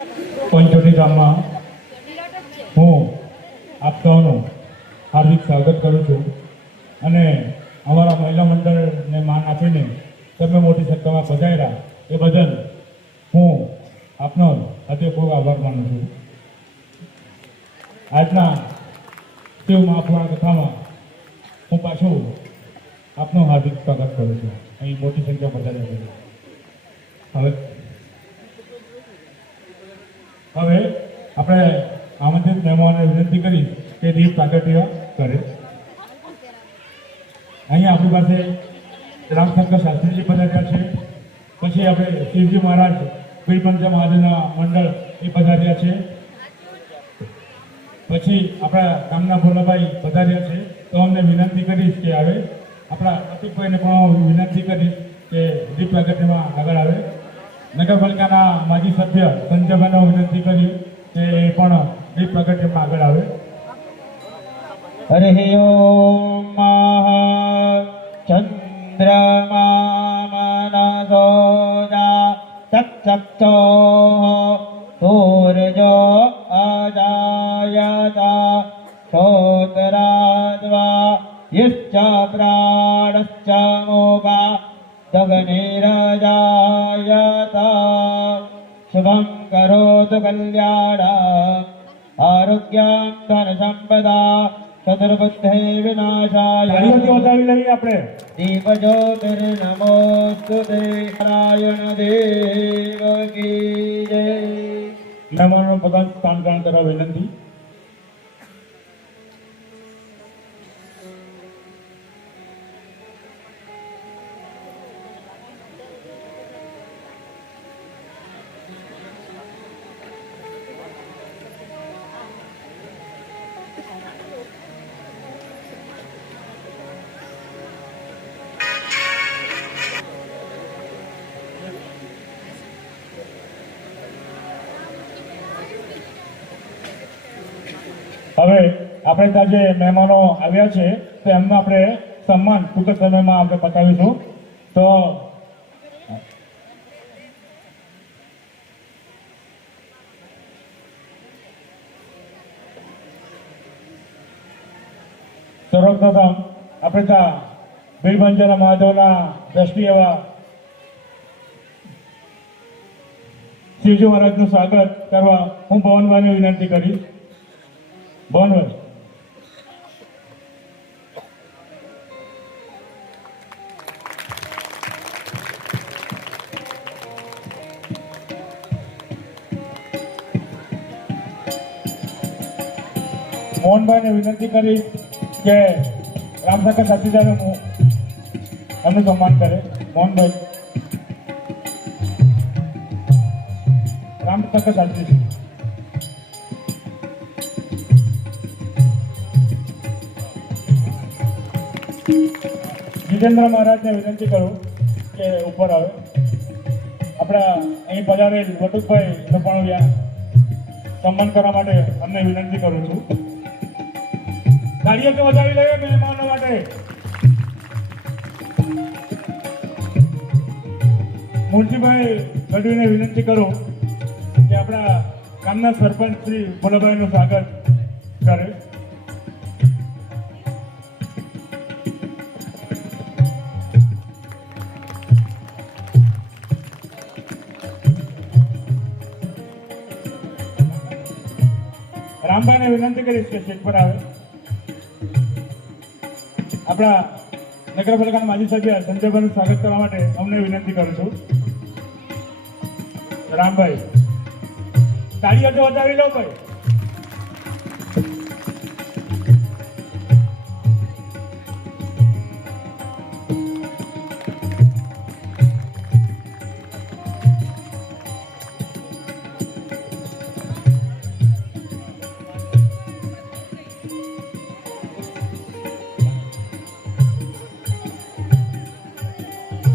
પંચોટી ગામમાં હું આપ સૌનું હાર્દિક સ્વાગત કરું છું અને અમારા મહિલા મંડળને માન આપીને તમે મોટી સંખ્યામાં પધાર્યા એ બદલ હું આપનો હૃદયપૂર્વક આભાર માનું છું. આજના શિવ મહાપુરાણ કથામાં હું પાછું આપનું હાર્દિક સ્વાગત કરું છું. અહીં મોટી સંખ્યા પધાર્યા છે. હવે આપણે આમંત્રિત મહેમાનોને વિનંતી કરી કે દીપ પ્રાગટ્ય કરે. અહીંયા આપણી પાસે રામશંકર શાસ્ત્રીજી પધાર્યા છે. પછી આપણે શિવજી મહારાજ વીરપંચ મહાજનના મંડળ એ પધાર્યા છે. પછી આપણા ગામના ભોલાભાઈ પધાર્યા છે. તો અમને વિનંતી કરીશ કે આવે આપણા પ્રતિકભાઈને પણ વિનંતી કરીશ કે દીપ પ્રાગટ્યમાં આગળ આવે. નગરપાલિકાના માજી સભ્ય સંજયભાઈને વિનંતી કરી કે એ પણ દીપ પ્રાગટ્યમાં આગળ આવે. હરિ ઓમ ચંદ્રમા મનસોજા ચક્ષક્ષો સૂર્યો અજાયતા શ્રોતરાદ્વા યશ્ચ પ્રાણશ્ચ મોગા દગનિરજાયતા શુભં કરોતુ કલ્યાણમ આરોગ્યમ ધન સંપદા સદર્બુદ્ધે વિનાશાય. વધાવી લઈએ આપણે. દીપ જ્યોતિર્નમોસ્તુતે નારાયણ દેવ કી જય. મહેમાનો બધા સ્થાન ગ્રહણ કરવા વિનંતી. હવે આપણે ત્યાં જે મહેમાનો આવ્યા છે તો એમનું આપણે સન્માન ટૂંક સમયમાં આપણે બતાવીશું. તો સર્વપ્રથમ આપણે ત્યાં વીરભંજના મહાદેવના દ્રષ્ટિ એવા શિવજી મહારાજનું સ્વાગત કરવા હું ભવનભાઈને વિનંતી કરીશ. ભવનભાઈ. મોહનભાઈને વિનંતી કરી કે રામશંકર શાસ્ત્રીજીનું એમનું સન્માન કરે. મોહનભાઈ. રામશંકર શાસ્ત્રીજી. જીતેન્દ્ર મહારાજને વિનંતી કરું કે ઉપર આવે. આપણા અહીં પધારેલ વટુકભાઈનું પણ સન્માન કરવા માટે અમને વિનંતી કરું છું. તાળીઓ તો વધાવી લઈએ મહેમાનો માટે. મૂર્તિભાઈ ગઢવીને વિનંતી કરું કે આપણા ગામના સરપંચ શ્રી ભોલાભાઈનું સ્વાગત કરે. રામભાઈને વિનંતી કરીશ કે સ્ટેજ પર આવે. આપણા નગરપાલિકાના માજી સભ્ય સંજયભાઈનું સ્વાગત કરવા માટે અમને વિનંતી કરું છું. રામભાઈ. તાળીઓ તો વધાવી લો ભાઈ.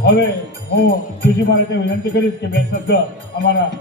હવે હું શિવજી મહારાજને વિનંતી કરીશ કે બે શબ્દ અમારા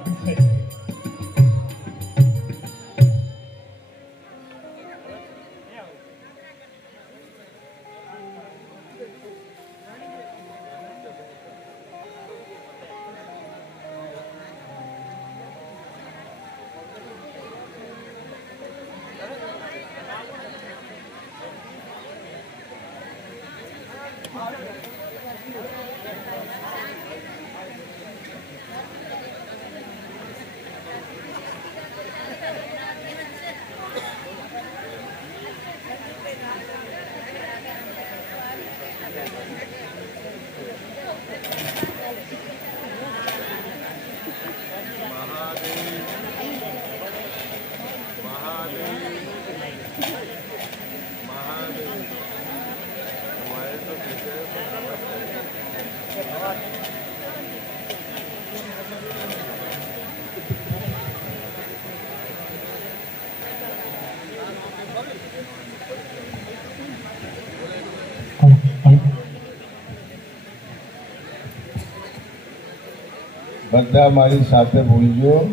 બધા મારી સાથે બોલજો.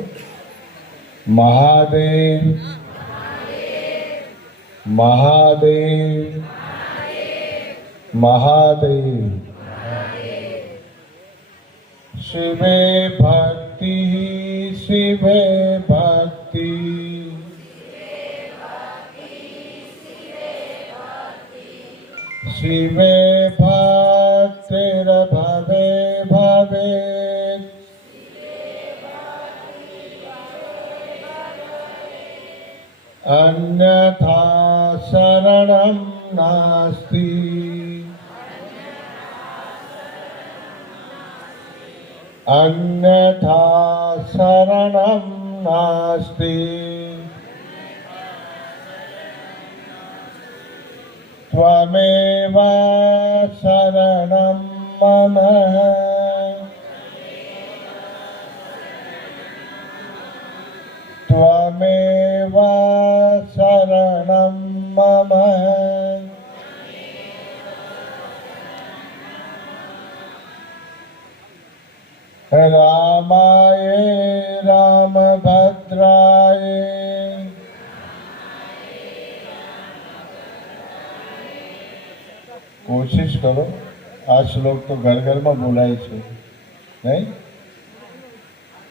મહાદેવ મહાદેવ મહાદેવ. શિવે ભક્તિ શિવે ભક્તિ શિવે ભક્તિર ભવે ભવે अन्यथा शरणं नास्ति. अन्यथा शरणं नास्ति. त्वमेव शरणं मम. त्वमेव शरणं मम. रामाय रामभद्राय कोशिश करो. આ શ્લોક તો ઘર ઘરમાં બોલાય છે નહીં?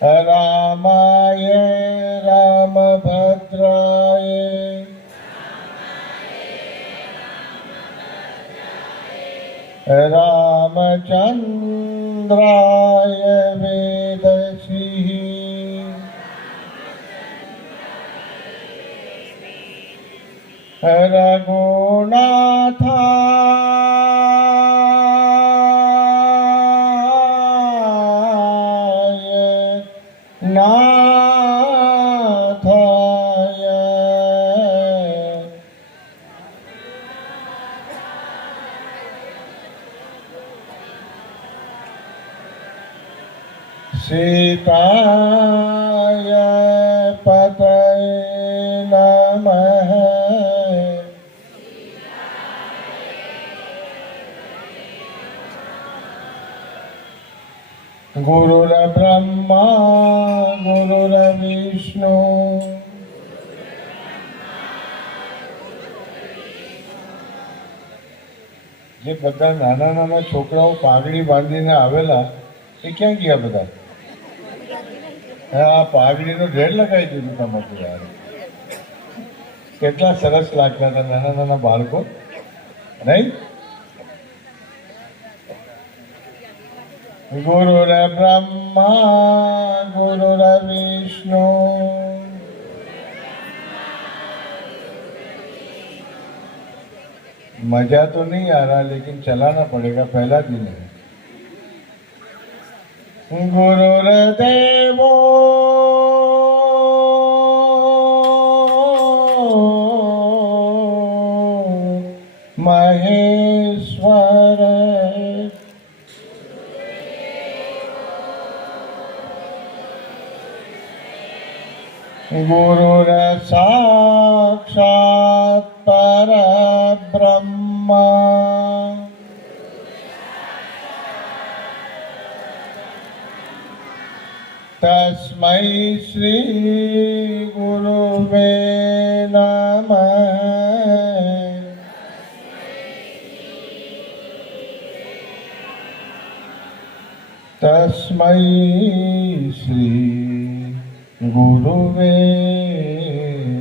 रामाय रामभद्राय रामचन्द्राय वेदसीः रघुनाथाय नाथाय सीताय पतये नमः. गुरुर्ब्रह्मा गुरुर्विष्णु જે બધા નાના નાના છોકરાઓ પાઘડી બાંધીને આવેલા એ ક્યાં ગયા બધા? હા, પાઘડીનો ઢેર લગાવી દીધું તમારે યાર. કેટલા સરસ લાગતા હતા નાના નાના બાળકો નહીં? गुरुर्ब्रह्मा गुरुर्विष्णु मजा तो नहीं आ रहा लेकिन चलाना पड़ेगा पहला दिन है. गुरुर्देवो महेश्वर गुरुर साक्षात् परब्रह्म तस्मै श्री गुरुवे नमः. तस्मै श्री गुरुवे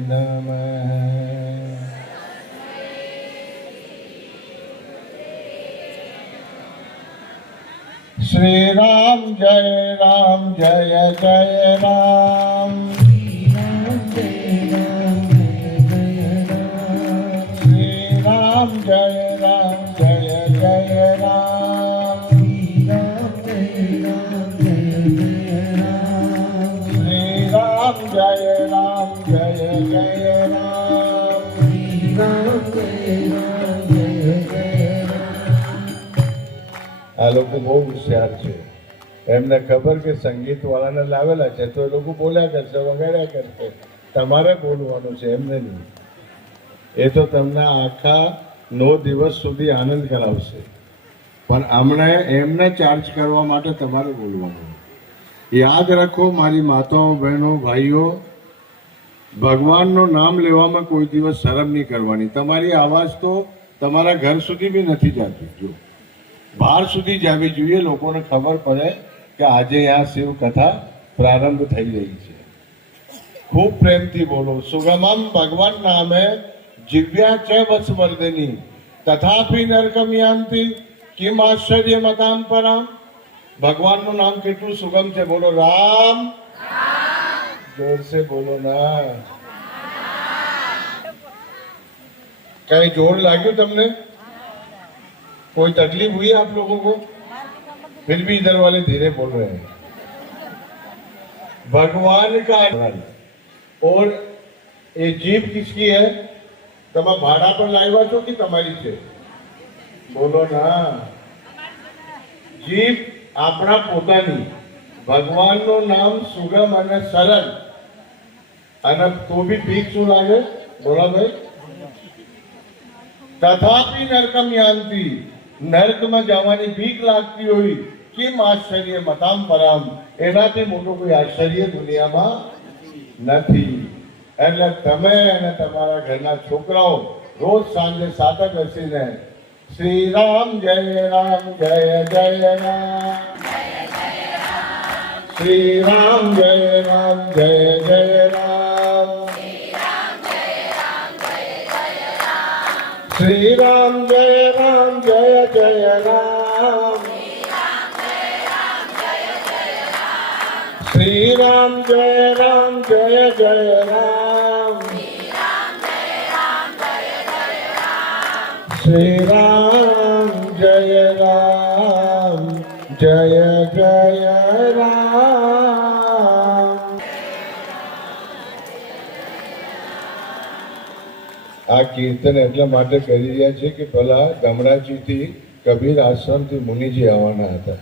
नमः. श्री राम जय राम जय जय राम श्री राम जय राम जय जय राम श्री राम जय राम जय जय राम આ લોકો બહુ હોશિયાર છે. એમને ખબર કે સંગીત વાળાને લાવેલા છે તો એ લોકો બોલ્યા કરશે, વગાડ્યા કરશે. તમારે બોલવાનું છે, એમને નહીં. એ તો તમને આખા 9 દિવસ સુધી આનંદ કરાવશે, પણ હમણે એમને ચાર્જ કરવા માટે તમારે બોલવાનું. યાદ રાખો મારી માતાઓ, બહેનો, ભાઈઓ, ભગવાનનું નામ લેવામાં કોઈ દિવસ શરમ નહીં કરવાની. તમારી આવાજ તો તમારા ઘર સુધી બી નથી જતી, જો બહાર સુધી જવી જોઈએ. લોકોને ખબર પડે કે આજે यहाँ શિવ કથા પ્રારંભ થઈ રહી છે. ખૂબ પ્રેમથી બોલો. સુગમમ ભગવાન નામે જીવ્યા ચ વસવર્ધિની તથાપી નરકમ યાંતિ કિમ આશ્ચર્ય મતામ પરામ. ભગવાનનું નામ કેટલું સુગમ છે, બોલો રામ. જોર से बोलो ना. कहीं जोर लाग्યું તમને? कोई तकलीफ हुई आप लोगों को? फिर भी इधर वाले धीरे बोल रहे हैं. भगवान का और ये जीप किसकी है? તમે ભાડા પર લાવ્યા છો કે તમારી છે? બોલો ના. જીપ આપણા પોતાની. ભગવાનનું નામ સુગમ અને સરળ, અને તો બી ભીખ શું લાગે? બોલો ભાઈ. તથાપી નરકમ યાંતિ, નર્કમાં જવાની ભીખ લાગતી હોય, કેમ આશ્ચર્ય મતામ પરામ, એનાથી મોટું કોઈ આશ્ચર્ય દુનિયામાં નથી. એટલે તમે અને તમારા ઘરના છોકરાઓ રોજ સાંજે 7 બેસીને શ્રી રામ જય રામ જય જય રામ, શ્રી રામ જય રામ જય જય રામ, શ્રી રામ જય રામ જય જય રામ, શ્રી રામ જય રામ જય જય રામ, શ્રી રામ જય રામ જય જય રામ. આ કીર્તન એટલા માટે કરી રહ્યા છે કે પેલા ગમરાજીથી કબીર આશ્રમથી મુનિજી આવવાના હતા,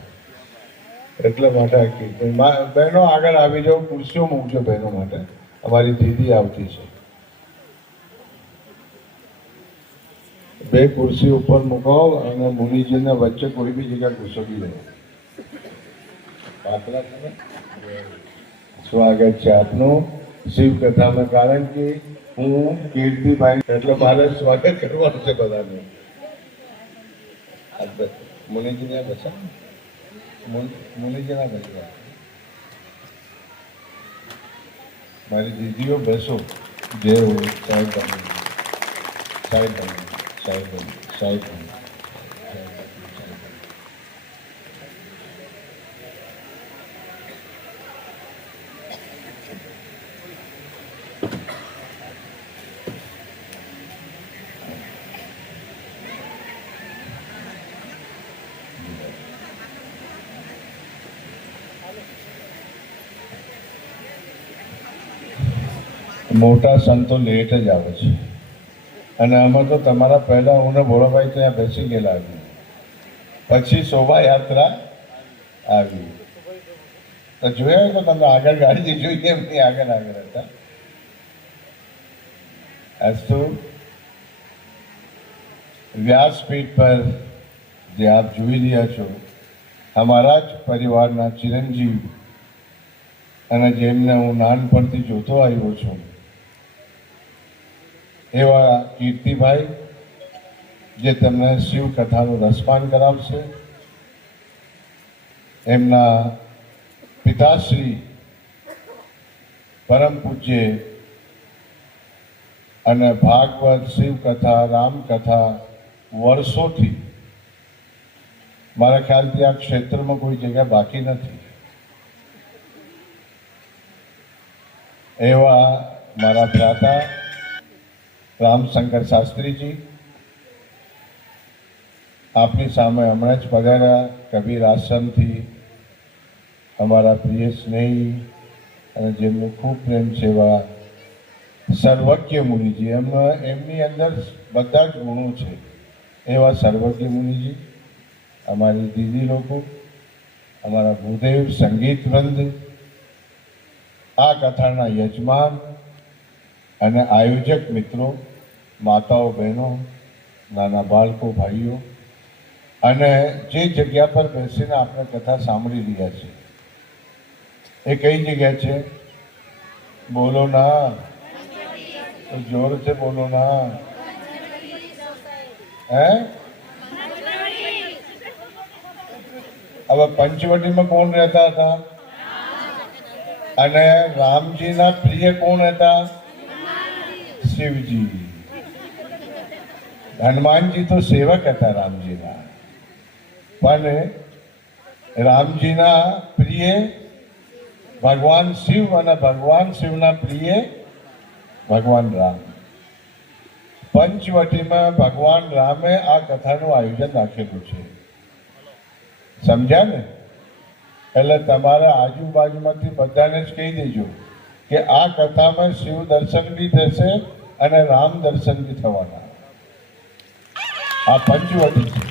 એટલા માટે આ કીર્તન. બહેનો આગળ આવી જાઓ, ખુરશીઓ મૂકજો બહેનો માટે. અમારી દીદી આવતી છે. 2 ખુરશી ઉપર મુકાવો અને મુનિજીને વચ્ચે કોઈ બી જગ્યા ઘૂસવી દો. પાતળા છે ને? સ્વાગત છે આપનું શિવ કથામાં. કારણ કે હું કીર્તિભાઈ, એટલે મારે સ્વાગત કરવાનું છે બધાને. મુનિજીને બસા, મુનિજીના બસવા. મારી દીદીઓ બસો. જે હોય સાહેબ બની, સાહેબ બની, સાહેબ બની, સાહેબ બની. મોટા સંતો લેટ જ આવે છે, અને અમે તો તમારા પહેલા હું ને ભોળાભાઈ ત્યાં બેસી ગયેલા આવી. પછી શોભાયાત્રા આવી તો જોયા તો તમે આગળ ગાડી જોઈ એમની આગળ હતા. અસ્તુ વ્યાસપીઠ પર જે આપ જોઈ રહ્યા છો, અમારા જ પરિવારના ચિરંજીવ અને જેમને હું નાનપણથી જોતો આવ્યો છું એવા કીર્તિભાઈ, જે તમને શિવ કથાનું રસપાન કરાવશે. એમના પિતાશ્રી પરમ પૂજ્ય અને ભાગવત, શિવ કથા, રામકથા વર્ષોથી મારા ખ્યાલથી આ ક્ષેત્રમાં કોઈ જગ્યા બાકી નથી. એવા મારા ભ્રાતા રામશંકર શાસ્ત્રીજી આપની સામે હમણાં જ પધાર્યા. કબીર આશ્રમથી અમારા પ્રિય સ્નેહી અને જેમનું ખૂબ પ્રેમ છે એવા સર્વજ્ઞ મુનિજી. એમની અંદર બધા જ ગુણો છે એવા સર્વજ્ઞ મુનિજી, અમારી દીદી લોકો, અમારા ભૂદેવ સંગીત વૃંદ, આ કથાના યજમાન અને આયોજક મિત્રો, માતાઓ, બહેનો, નાના બાળકો, ભાઈઓ, અને જે જગ્યા પર બેસીને આપણે કથા સાંભળી રહ્યા છીએ એ કઈ જગ્યા છે? બોલો ના, જોરથી બોલો ના. હે? હવે પંચવટીમાં કોણ રહેતા હતા? અને રામજીના પ્રિય કોણ હતા? શિવજી. હનુમાનજી તો સેવક હતા રામજીના, પણ રામજીના પ્રિય ભગવાન શિવ અને ભગવાન શિવના પ્રિય ભગવાન રામ. પંચવટીમાં ભગવાન રામે આ કથાનું આયોજન રાખેલું છે. સમજ્યા ને? એટલે તમારા આજુબાજુમાંથી બધાને જ કહી દેજો કે આ કથામાં શિવ દર્શન બી થશે અને રામ દર્શન બી થવાના. આ પંચવટી છે.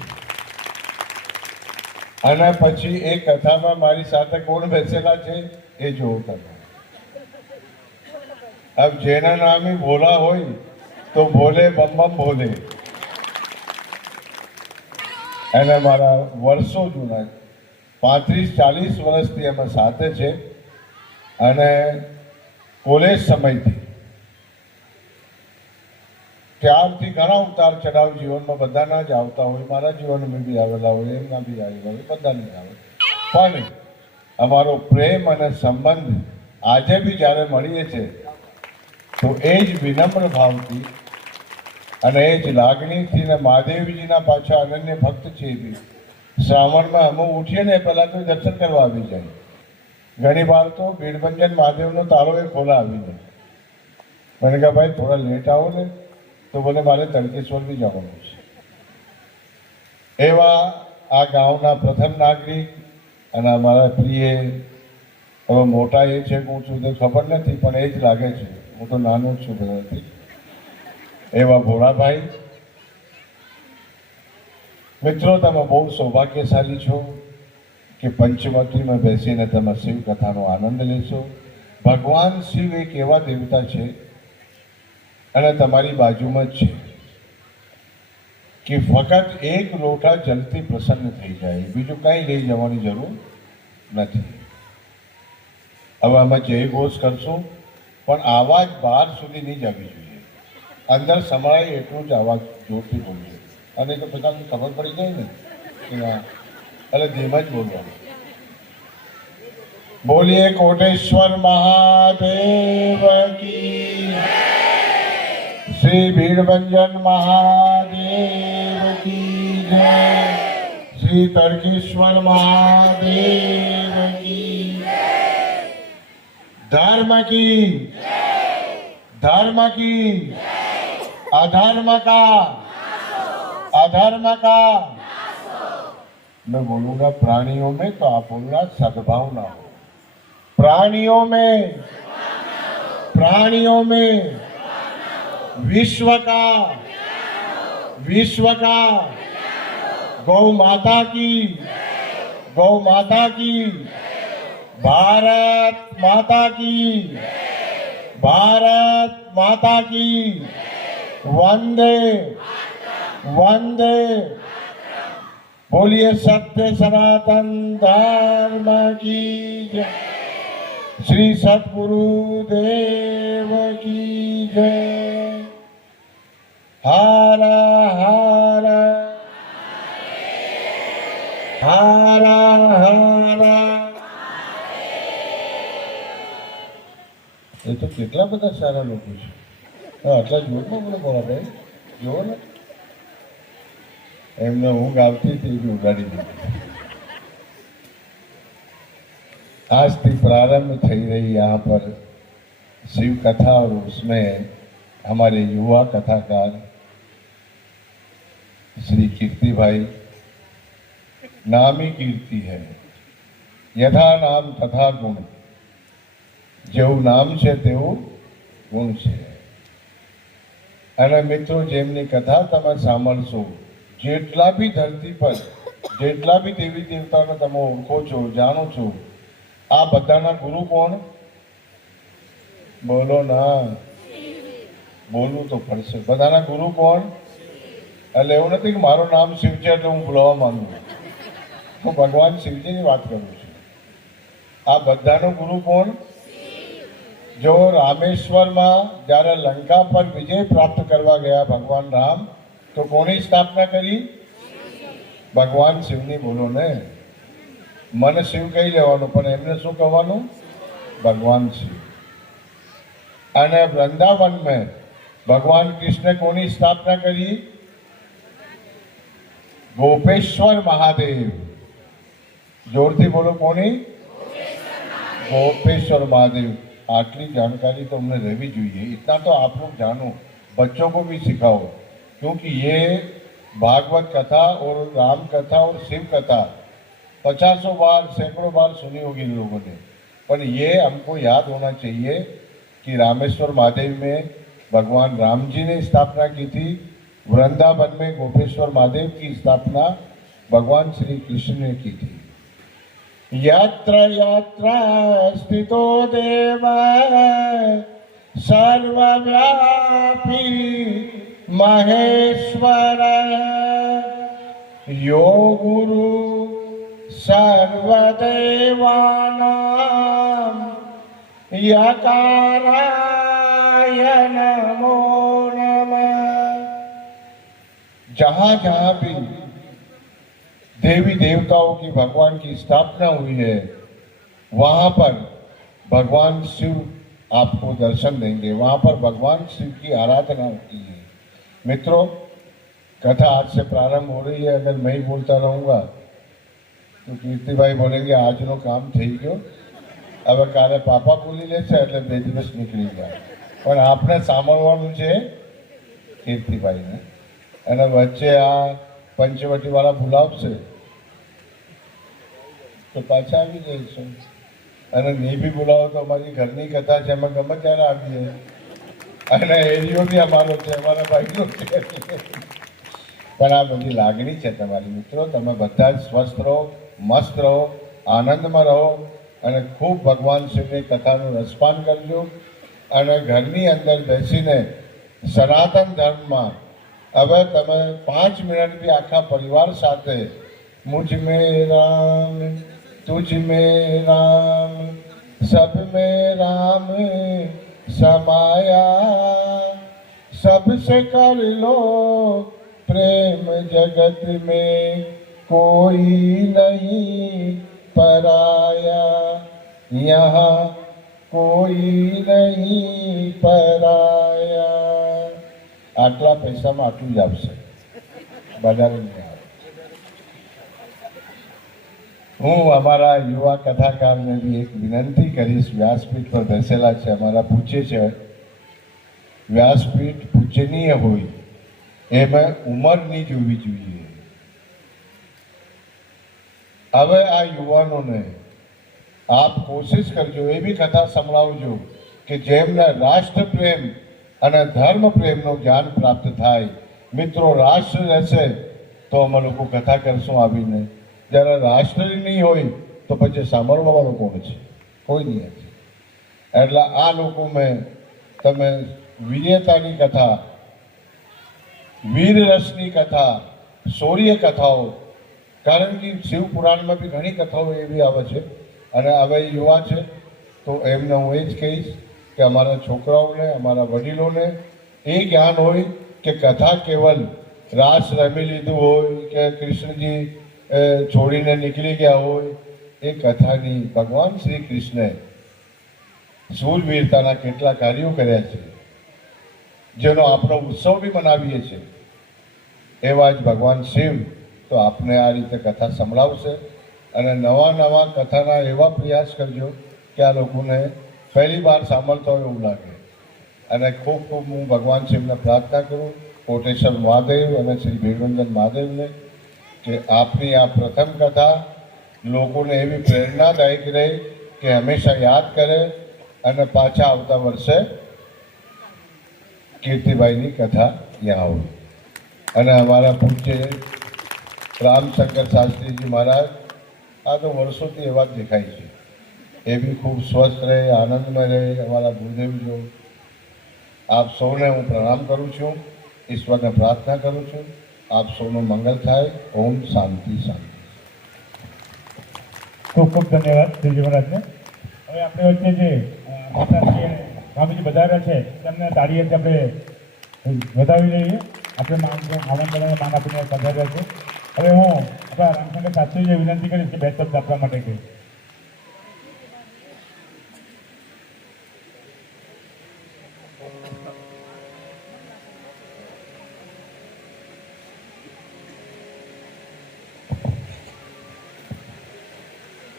અને પછી એ કથામાં મારી સાથે કોણ બેસેલા છે એ જોવો તમે. अब જેના નામે ભોલા હોય તો ભોલે બમ બમ ભોલે. અને મારા વર્ષો જૂના 35-40 વર્ષથી અમે સાથે છે અને કોલેજ સમયથી ત્યારથી ઘણા ઉતાર ચઢાવ જીવનમાં બધાના જ આવતા હોય. મારા જીવનમાં બી આવેલા હોય, એમના બી આવેલા હોય, બધાને આવે. પણ અમારો પ્રેમ અને સંબંધ આજે બી જ્યારે મળીએ છીએ તો એ જ વિનમ્ર ભાવથી અને એ જ લાગણીથી ને મહાદેવજીના પાછા અનન્ય ભક્ત છે. બી શ્રાવણમાં અમે ઉઠીએ ને પહેલાં તો દર્શન કરવા આવી જાય. ઘણી વાર તો બીડભંજન મહાદેવનો તાળો એ ખોલા આવી જાય. મને કહે ભાઈ થોડા લેટ આવો ને, તો બોલે મારે તડકેશ્વર બી જવાનું છે. એવા આ ગામના પ્રથમ નાગરિક અને અમારા પ્રિય, હવે મોટા એ છે હું છું તો ખબર નથી, પણ એ જ લાગે છે. હું તો નાનો જ છું બધાથી. એવા ભોળાભાઈ, મિત્રો તમે બહુ સૌભાગ્યશાળી છો કે પંચવટીમાં બેસીને તમે શિવ કથાનો આનંદ લેશો. ભગવાન શિવ એક એવા દેવતા છે અને તમારી બાજુમાં જ છે કે ફક્ત એક લોટા જલથી પ્રસન્ન થઈ જાય, બીજું કંઈ લઈ જવાની જરૂર નથી. હવે અમે જય ઘોષ કરશું, પણ આવાજ બહાર સુધી નહીં જવી જોઈએ. અંદર સંભળાય એટલું જ અવાજ જોરથી બોલજો. અને તો બધા ખબર પડી જાય ને કે ના, એટલે ધીમ જ બોલવાનું. બોલીએ કોટેશ્વર મહાદેવ કી, શ્રી ભીડભંજન મહાદેવ કી જય, શ્રી તડકેશ્વર મહાદેવ કી, धर्म की, धर्म की, अधर्म का, अधर्म का. मैं बोलूंगा प्राणियों में, तो आप बोलना सद्भावना हो. प्राणियों में, प्राणियों में विश्व का, विश्व का, गौ माता की, गौ माता की, भारत माता की, भारत माता की, वंदे वंदे. बोलिए सत्य सनातन धर्म की जय, श्री सद्गुरुदेव की जय. हर हर हर हर. એ તો કેટલા બધા સારા લોકો છે. આટલા જોરમાં મને બોલા ભાઈ, જુઓ ને. એમને ઊંઘ આવતી थी भी उगाड़ी दी। आज से प्रारंभ થઈ रही यहाँ पर शिव कथा और उसमें हमारे युवा कथाकार श्री कीर्ति भाई, नाम ही कीर्ति है, यथा नाम तथा गुण, જેવું નામ છે તેવું ગુણ છે। અને મિત્રો જેમની કથા તમે સાંભળશો, જેટલા બી ધરતી પર જેટલા બી દેવી દેવતાને તમે ઓળખો છો, જાણો છો, આ બધાના ગુરુ કોણ? બોલો ના, બોલવું તો પડશે। બધાના ગુરુ કોણ? એટલે એવું નથી કે મારું નામ શિવ છે એટલે હું બોલાવવા માંગુ, હું ભગવાન શિવજીની વાત કરું છું। આ બધાનો ગુરુ કોણ? જો રામેશ્વરમાં જ્યારે લંકા પર વિજય પ્રાપ્ત કરવા ગયા ભગવાન રામ, તો કોની સ્થાપના કરી? ભગવાન શિવની। બોલો ને, મને શિવ કહી લેવાનું, પણ એમને શું કહેવાનું? ભગવાન શિવ। અને વૃંદાવન में भगवान कृष्ण कोनी स्थापना करी? गोपेश्वर महादेव। जोरથી બોલો, કોની? गोपेश्वर महादेव। आटली जानकारी तो हमने रहनी चाहिए। इतना तो आप लोग जानो, बच्चों को भी सिखाओ, क्योंकि ये भागवत कथा और राम कथा और शिव कथा 50 बार सैकड़ों बार सुनी होगी लोगों ने, पर ये हमको याद होना चाहिए कि रामेश्वर महादेव में भगवान राम जी ने स्थापना की थी, वृंदावन में गोपेश्वर महादेव की स्थापना भगवान श्री कृष्ण ने की थी। यत्र यत्र स्थितो देव सर्वव्यापी महेश्वर यो गुरु सर्वदेवानां यकाराय नमो नमः। जहाँ जहाँ भी देवी देवताओं की भगवान की स्थापना हुई है, वहाँ पर भगवान शिव आपको दर्शन देंगे, वहाँ पर भगवान शिव की आराधना होती है। मित्रों, कथा आज से प्रारंभ हो रही है। अगर मैं ही बोलता रहूँगा तो कीर्ति भाई बोलेंगे आज नो काम થઈ ગયો, હવે કાલે પાપા બોલી લેશે એટલે 2 દિવસ નીકળી ગયા। પણ આપણે સાંભળવાનું છે કીર્તિભાઈને, અને વચ્ચે આ પંચવટી વાળા બોલાવશે તો પાછા આવી જઈશું, અને નહીં બી બોલાવો તો અમારી ઘરની કથા છે, અમે ગમે ત્યારે આવીએ, અને એરિયો બી અમારો છે, અમારા ભાઈનો છે। પણ આ બધી લાગણી છે તમારી। મિત્રો, તમે બધા જ સ્વસ્થ રહો, મસ્ત રહો, આનંદમાં રહો, અને ખૂબ ભગવાન શિવની કથાનું રસપાન કરજો। અને ઘરની અંદર બેસીને સનાતન ધર્મમાં હવે તમે 5 મિનિટ બી આખા પરિવાર સાથે મુझ में राम तुझ में राम सब में राम समाया, सबसे कर लो प्रेम जगत में कोई नहीं पराया, यहाँ कोई नहीं पराया। આટલા પૈસામાં આટલું જ આવશે, વધારે નહીં આવે। હું અમારા યુવા કથાકારને બી એક વિનંતી કરીશ, વ્યાસપીઠ પર બેસેલા છે, અમારા પૂછે છે વ્યાસપીઠ પૂજનીય હોય એમાં ઉંમર નહીં જોવી જોઈએ। હવે આ યુવાનોને આપ કોશિશ કરજો, એવી કથા સંભળાવજો કે જેમને રાષ્ટ્ર પ્રેમ અને ધર્મ પ્રેમનું જ્ઞાન પ્રાપ્ત થાય। મિત્રો, રાષ્ટ્ર રહેશે તો અમે લોકો કથા કરશું આવીને, જ્યારે રાષ્ટ્ર નહીં હોય તો પછી સાંભળવાવાળો કોણ છે? કોઈ નહીં હશે। એટલે આ લોકોમાં તમે વીર્યતાની કથા, વીર રસની કથા, શૌર્ય કથાઓ, કારણ કે શિવ પુરાણમાં બી ઘણી કથાઓ એવી આવે છે, અને હવે યુવા છે તો એમને હું એ જ કહીશ કે અમારા છોકરાઓને, અમારા વડીલોને એ જ્ઞાન હોય કે કથા કેવલ રાસ રમી લીધું હોય કે કૃષ્ણજી છોડીને નીકળી ગયા હોય, એ કથાની ભગવાન શ્રી કૃષ્ણે શૂરવીરતાના કેટલા કાર્યો કર્યા છે, જેનો આપણો ઉત્સવ બી મનાવીએ છીએ। એવા જ ભગવાન શિવ તો આપને આ રીતે કથા સંભળાવશે અને નવા નવા કથાના એવા પ્રયાસ કરજો કે આ લોકોને પહેલી વાર સાંભળતા હોય એવું લાગે. અને ખૂબ ખૂબ હું ભગવાન શિવને પ્રાર્થના કરું, કોટેશ્વર મહાદેવ અને શ્રી ભીડવંજન મહાદેવને, કે આપની આ પ્રથમ કથા લોકોને એવી પ્રેરણાદાયક રહે કે હંમેશા યાદ કરે અને પાછા આવતા વર્ષે કીર્તિભાઈની કથા ત્યાં આવે. અને અમારા પૂજ્ય રામશંકર શાસ્ત્રીજી મહારાજ આ તો વર્ષોથી એવા જ દેખાય છે, એ બી ખૂબ સ્વસ્થ રહે, આનંદમય રહે. અમારા ગુરુદેવજો, આપ સૌને હું પ્રણામ કરું છું, ઈશ્વરને પ્રાર્થના કરું છું, આપ સૌનું મંગળ થાય. ઓમ શાંતિ શાંતિ. ખૂબ ખૂબ ધન્યવાદ શ્રીજી મહારાજને. હવે આપણે વચ્ચે જે માતાજી સ્વામીજી વધાર્યા છે તેમને તાળીઓથી આપણે વધાવી લઈએ. આપણે આમંત્રણને માન આપીને પધાર્યા છે. હવે હું આપણા રામશંકર શાસ્ત્રીજીને વિનંતી કરીશ કે બે શબ્દ આપવા માટે કહે.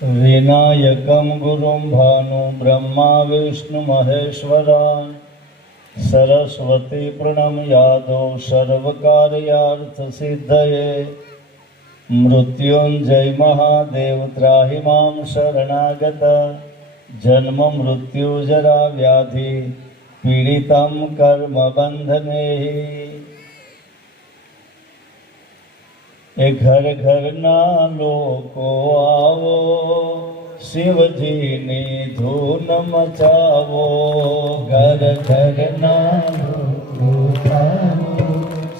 विनायकं गुरुं भानु ब्रह्मा विष्णु महेश्वरान् सरस्वती प्रणम्यादौ सर्वकार्यार्थ सिद्धये मृत्युंजय महादेव त्राहि मां शरणागत जन्म मृत्यु जरा व्याधि पीडितं कर्म बंधने ए घर घर ना लोको आवो शिवजी नी धून मचावो घर घर ना लोको आवो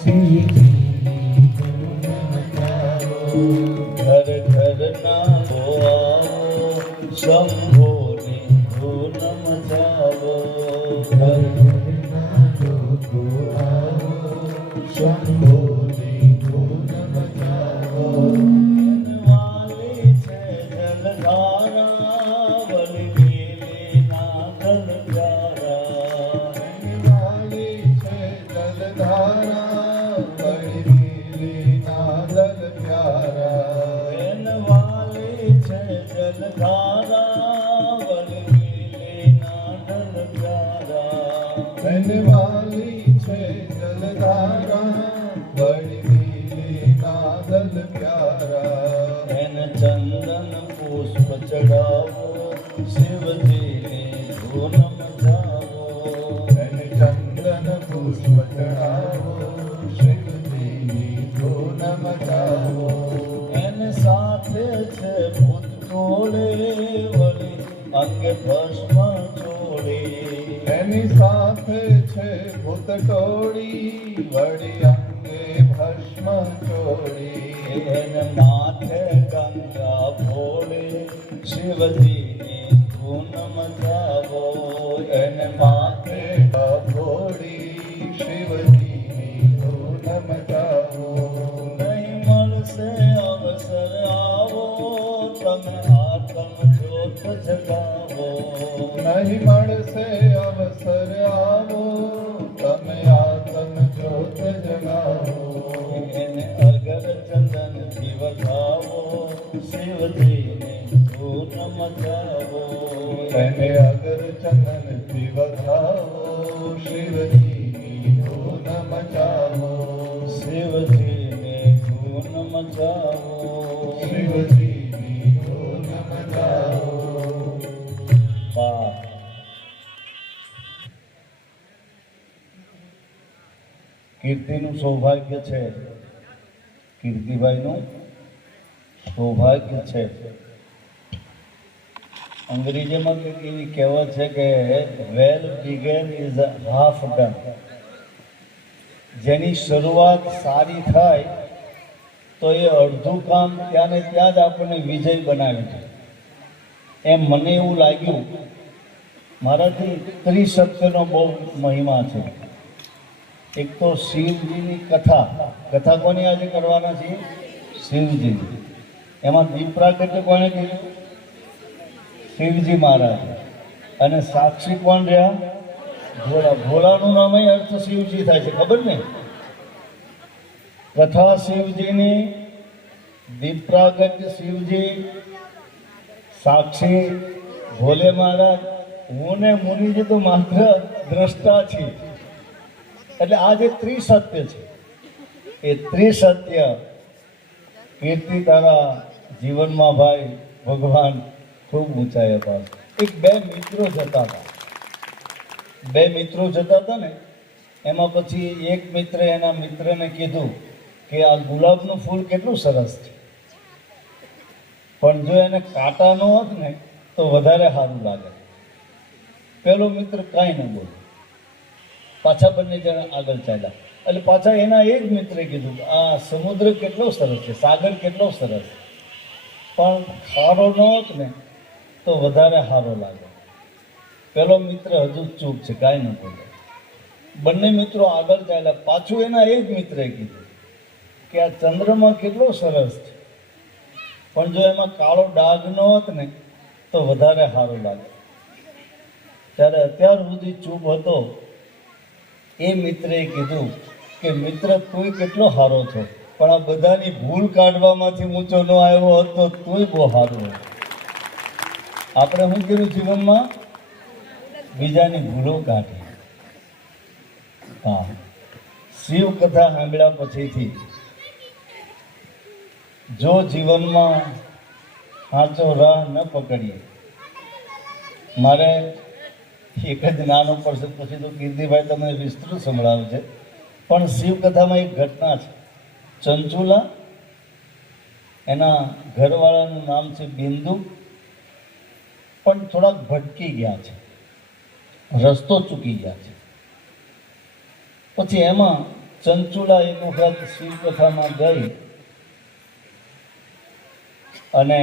शिवजी नी धून मचावो घर घर ना लोको आवो शंभो नी धून मचावो घर घर ना लोको आवो शंभो चंदन पुष्प चढ़ावो शिवजी ने धून मचावो चंदन पुष्प चढ़ावो शिवजी ने धून मचावो एन साथे छे भूत टोळे वળી अंगे भस्म छोड़े एनी साथे छे भूत टोળી वળી अंगे भस्म छोड़ी एन माथे गंगा भोले शिवजी ने धून मचावो एन माथे भोली शिवजी ने धून मचावो नहीं મળશે अवसर आवो तमे आत्म ज्योत जगावो नहीं મળશે अवसर आवो तमे आत्म ज्योत जगावो एने अगर चंदन दिवगावो शिवजी ने धून मचावो एने अगर चंदन दिवगावो शिवजी ने धून मचावो शिवजी ने धून मचावो शिवजी ने धून मचावो કીર્તિનું સૌભાગ્ય છે, કીર્તિભાઈનું સૌભાગ્ય છે. અંગ્રેજીમાં કંઈક એવી કહેવત છે કે વેલ બિગન ઇઝ હાફ ડન. જેની શરૂઆત સારી થાય તો એ અડધું કામ ત્યાં ને ત્યાં જ આપણને વિજય બનાવે છે. એમ મને એવું લાગ્યું. મારાથી ત્રિસત્યનો બહુ મહિમા છે. એક તો શિવજીની કથા કોની આજે કરવાના છીએ? શિવજીની. એમાં દીપ પ્રાગટ્ય કોણે કર્યું? શિવજી મહારાજ. અને સાક્ષી કોણ રહ્યા? ભોળા. ભોળાનું નામ અર્થ શિવજી થાય છે, ખબર ને? કથા શિવજીની, દીપ પ્રાગટ્ય શિવજી, સાક્ષી ભોલે મહારાજ, હું ને મુનિજી તો માત્ર દ્રષ્ટા છીએ. એટલે આ જે ત્રિસત્ય છે એ ત્રિસત્ય કીર્તિ તારા જીવનમાં ભાઈ ભગવાન ખૂબ ઊંચાઈ અપાશે. એક બે મિત્રો જતા હતા ને એમાં પછી એક મિત્રે એના મિત્રને કીધું કે આ ગુલાબનું ફૂલ કેટલું સરસ છે, પણ જો એને કાંટા ન હોત ને તો વધારે સારું લાગે. પેલો મિત્ર કાંઈ ન બોલ્યો. પાછા બંને જણા આગળ ચાલ્યા. એટલે પાછા એના એક મિત્રે કીધું આ સમુદ્ર કેટલો સરસ છે, સાગર કેટલો સરસ, પણ ખારો ન હોત ને તો વધારે સારો લાગે. પેલો મિત્ર હજુ ચૂપ છે, કાંઈ ન બોલે. બંને મિત્રો આગળ ચાલ્યા. પાછું એના એક મિત્રે કીધું કે આ ચંદ્રમાં કેટલો સરસ છે, પણ જો એમાં કાળો ડાઘ ન હોત ને તો વધારે સારો લાગે. ત્યારે અત્યાર સુધી ચૂપ હતો એ મિત્રે કીધું કે મિત્ર તું કેટલો સારો છો, પણ આ બધાની ભૂલ કાઢવામાંથી ઊંચો ન આવ્યો હોત તો તું બહુ સારું હોય. આપણે શું કર્યું જીવનમાં? બીજાની ભૂલો કાઢી. હા, શિવ કથા સાંભળ્યા પછીથી જો જીવનમાં સાચો રાહ ન પકડીએ, મારે એક જ નાનો પડશે, પછી તો કીર્તિભાઈ તમને વિસ્તૃત સંભળાવે છે, પણ શિવકથામાં એક ઘટના છે. ચંચુલા, એના ઘરવાળાનું નામ છે બિંદુ, પણ થોડાક ભટકી ગયા છે, રસ્તો ચૂકી ગયા છે. પછી એમાં ચંચુલા એક વખત શિવકથામાં ગઈ અને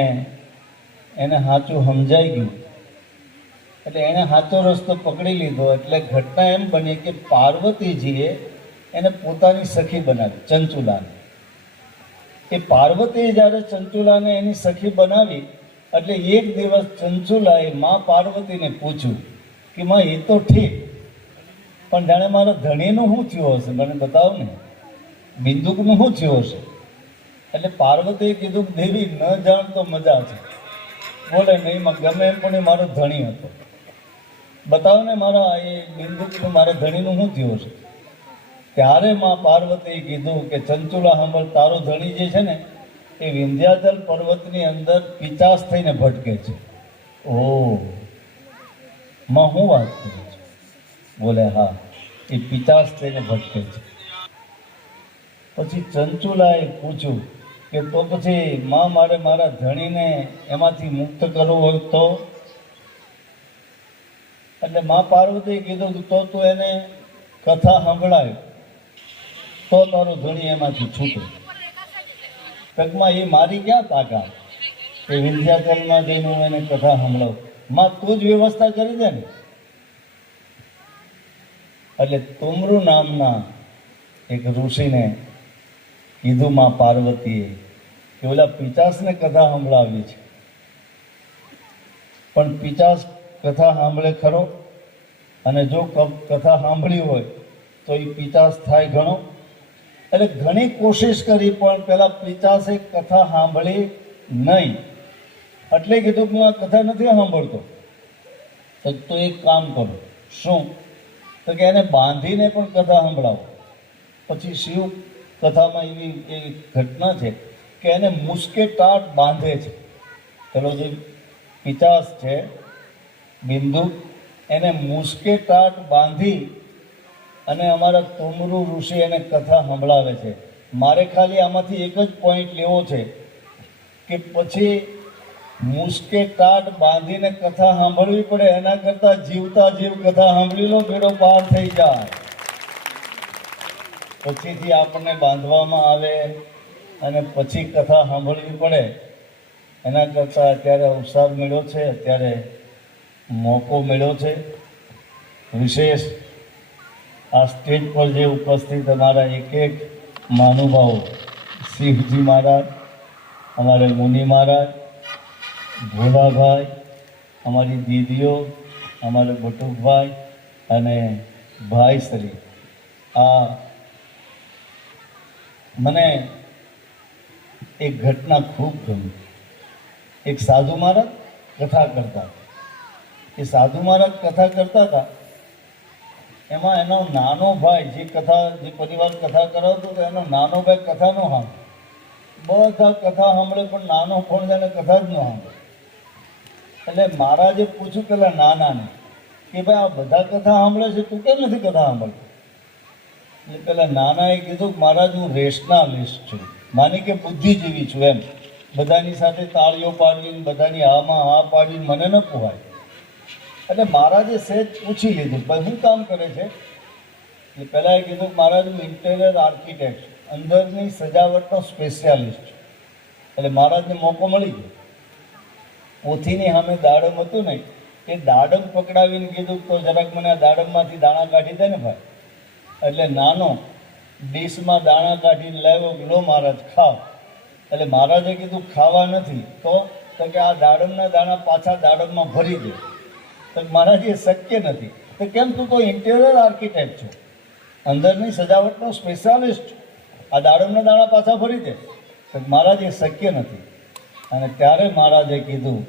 એને સાચું સમજાઈ ગયું, એટલે એણે સાચો રસ્તો પકડી લીધો. એટલે ઘટના એમ બની કે પાર્વતીજીએ એને પોતાની સખી બનાવી, ચંચુલાને. એ પાર્વતીએ જ્યારે ચંચુલાને એની સખી બનાવી એટલે એક દિવસ ચંચુલાએ મા પાર્વતીને પૂછ્યું કે માં એ તો ઠીક, પણ જાણે મારા ધણીનું શું થયું હશે, મને બતાવો ને, બિંદુકનું શું થયું હશે. એટલે પાર્વતીએ કીધું કે દેવી ન જાણ તો મજા છે. બોલે નહીં માં ગમે એમ પણ એ મારો ધણી હતો, બતાવો ને મારા એ બિંદુકનું મારા ધણીનું શું થયું હશે. ત્યારે માં પાર્વતીએ કીધું કે ચંચુલા સાંભળ, તારો ધણી જે છે ને એ વિંધ્યાચલ પર્વતની અંદર પિચાસ થઈને ભટકે છે. ઓહ માં હું વાત કરું છું? બોલે હા, એ પિચાસ થઈને ભટકે છે. પછી ચંચુલાએ પૂછ્યું કે તો પછી માં મારે મારા ધણીને એમાંથી મુક્ત કરવો હોય તો? એટલે માં પાર્વતીએ કીધું તો તું એને કથા સંભળાય તો તારો ધણી એમાંથી છૂટે. ટકમાં એ મારી ક્યાં તાકાત કે વિંધ્યાચલમાં જઈને હું એને કથા સંભળાવું? માં તું જ વ્યવસ્થા કરી દે ને. એટલે તુમરુ નામના એક ઋષિને કીધું માં પાર્વતીએ કે ઓલા પિચાસને કથા સંભળાવી છે, પણ પિચાસ કથા સાંભળે ખરો? અને જો કથા સાંભળી હોય તો એ પિચાસ થાય ઘણો. એટલે ઘણી કોશિશ કરી પણ પેલા પિચાસે કથા સાંભળી નહીં. એટલે કીધું કે હું આ કથા નથી સાંભળતો. તો એક કામ કરો. શું? તો કે એને બાંધીને પણ કથા સંભળાવો. પછી શિવ કથામાં એવી એક ઘટના છે કે એને મુસ્કે ટાટ બાંધે છે. પેલો જે પિચાસ છે બિંદુ, એને મુસ્કે ટાટ બાંધી અને અમારા તોમરુ ઋષિ એને કથા સંભળાવે છે. મારે ખાલી આમાંથી એક જ પોઈન્ટ લેવો છે કે પછી મુસ્કે ટાટ બાંધીને કથા સાંભળવી પડે એના કરતાં જીવતા જીવ કથા સાંભળી લો, બેડો પાર થઈ જાય. પછીથી આપણને બાંધવામાં આવે અને પછી કથા સાંભળવી પડે એના કરતાં અત્યારે અવસર મળ્યો છે, અત્યારે મોકો મળ્યો છે. વિશેષ આ સ્ટેજ પર જે ઉપસ્થિત અમારા એક એક મહાનુભાવો, શિવજી મહારાજ, અમારે મુનિ મહારાજ, ભોલાભાઈ, અમારી દીદીઓ, અમારે બટુકભાઈ અને ભાઈ શ્રી, આ મને એક ઘટના ખૂબ ગમી. એક સાધુ મહારાજ કથા કરતા હતા. એ સાધુ મહારાજ કથા કરતા હતા, એમાં એનો નાનો ભાઈ જે પરિવાર કથા કરાવતો હતો, એનો નાનો ભાઈ કથા ન સાંભળે. બધા કથા સાંભળે પણ નાનો પણ જાણે કથા જ ન સાંભળે. એટલે મહારાજે પૂછ્યું પેલા નાનાને કે ભાઈ આ બધા કથા સાંભળે છે, તું કેમ નથી કથા સાંભળતો? એટલે પેલા નાનાએ કીધું કે મહારાજ હું રેશનાલિસ્ટ છું, માની કે બુદ્ધિજીવી છું એમ. બધાની સાથે તાળીઓ પાડવી, બધાની હામાં હા પાડવી મને ન પોહાય. એટલે મહારાજે સહેજ પૂછી લીધું ભાઈ શું કામ કરે છે? એટલે પહેલાં એ કીધું કે મહારાજ હું ઇન્ટેરિયર આર્કિટેક્ટ છું, અંદરની સજાવટનો સ્પેશિયાલિસ્ટ છું. એટલે મહારાજને મોકો મળી ગયો. પોથીની સામે દાડમ હતું ને, એ દાડમ પકડાવીને કીધું તો જરાક મને આ દાડમમાંથી દાણા કાઢી દે ને ભાઈ. એટલે નાનો ડીશમાં દાણા કાઢીને લાવ્યો કે લો મહારાજ ખાઓ. એટલે મહારાજે કીધું ખાવા નથી તો કે આ દાડમના દાણા પાછા દાડમમાં ભરી દે. તો મહારાજ એ શક્ય નથી. તો કેમ? તું તો ઇન્ટેરિયર આર્કિટેક્ટ છો, અંદરની સજાવટનો સ્પેશિયાલિસ્ટ છો, આ દાડમના દાણા પાછા ભરી દે. તો મહારાજ એ શક્ય નથી. અને ત્યારે મહારાજે કીધું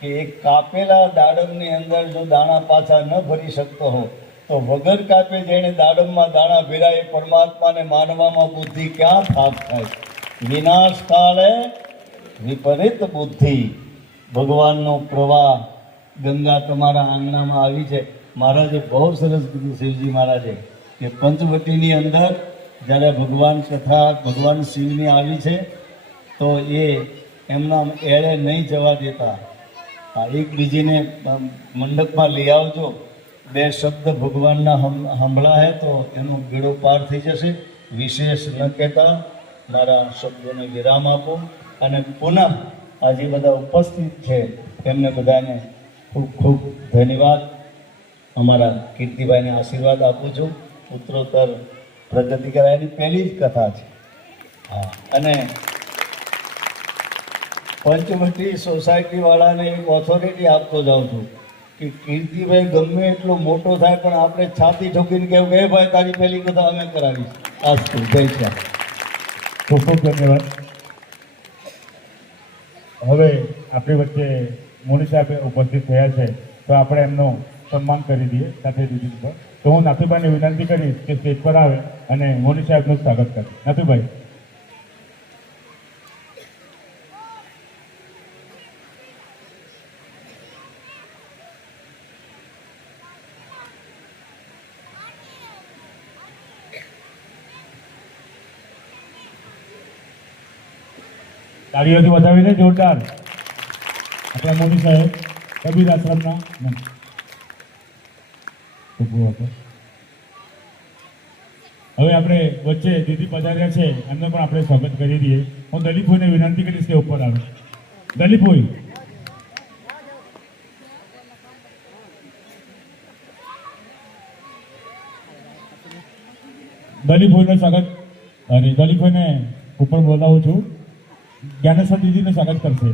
કે એક કાપેલા દાડમની અંદર જો દાણા પાછા ન ભરી શકતો હો તો વગર કાપે જેણે દાડમમાં દાણા ભર્યા એ પરમાત્માને માનવામાં બુદ્ધિ ક્યાં થાપ થાય? વિનાશ કાળે વિપરીત બુદ્ધિ. ભગવાનનો પ્રવાહ ગંગા તમારા આંગણામાં આવી છે. મહારાજે બહુ સરસ કીધું શિવજી મહારાજે કે પંચવટીની અંદર જ્યારે ભગવાન શિવની આવી છે તો એ એમના એળે નહીં જવા દેતા. એકબીજીને મંડપમાં લઈ આવજો, બે શબ્દ ભગવાનના સાંભળાય તો એનો બેડો પાર થઈ જશે. વિશેષ ન કહેતા મારા શબ્દોને વિરામ આપો. અને પુનઃ આજે બધા ઉપસ્થિત છે એમને બધાને ખૂબ ખૂબ ધન્યવાદ. અમારા કીર્તિભાઈને આશીર્વાદ આપું છું. ઉત્તરોત્તર પ્રગતિ કરાય એની પહેલી જ કથા છે. હા, અને પંચવટી સોસાયટીવાળાને એક ઓથોરિટી આપતો જાઉં છું કે કીર્તિભાઈ ગમે એટલો મોટો થાય પણ આપણે છાતી ઠોકીને કહેવું કે ભાઈ તારી પહેલી કથા અમે કરાવીશ. આસ્તુ જય શ્યામ. ખૂબ ખૂબ ધન્યવાદ. હવે આપણી વચ્ચે મોની સાહેબ ઉપસ્થિત થયા છે તો આપણે એમનું સન્માન કરી દઈએ સાથે દીદી પર. તો હું નાથુભાઈને વિનંતી કરીશ કે સ્ટેજ પર આવે અને મોની સાહેબનું સ્વાગત કરે. નાથુભાઈ. તાળીઓથી વધાવીને જોરદાર આપણા મોદી સાહેબ કબીર આશ્રમના. હવે આપણે વચ્ચે દીદી પધાર્યા છે એમને પણ આપણે સ્વાગત કરી દઈએ. હું દલીપભાઈને વિનંતી કરીશ કે ઉપર આવે. દલીપભાઈ. દલીપભાઈનું સ્વાગત. અરે દલીપભાઈને ઉપર બોલાવું છું. જ્ઞાનેશ્વર દીદીનું સ્વાગત કરશે.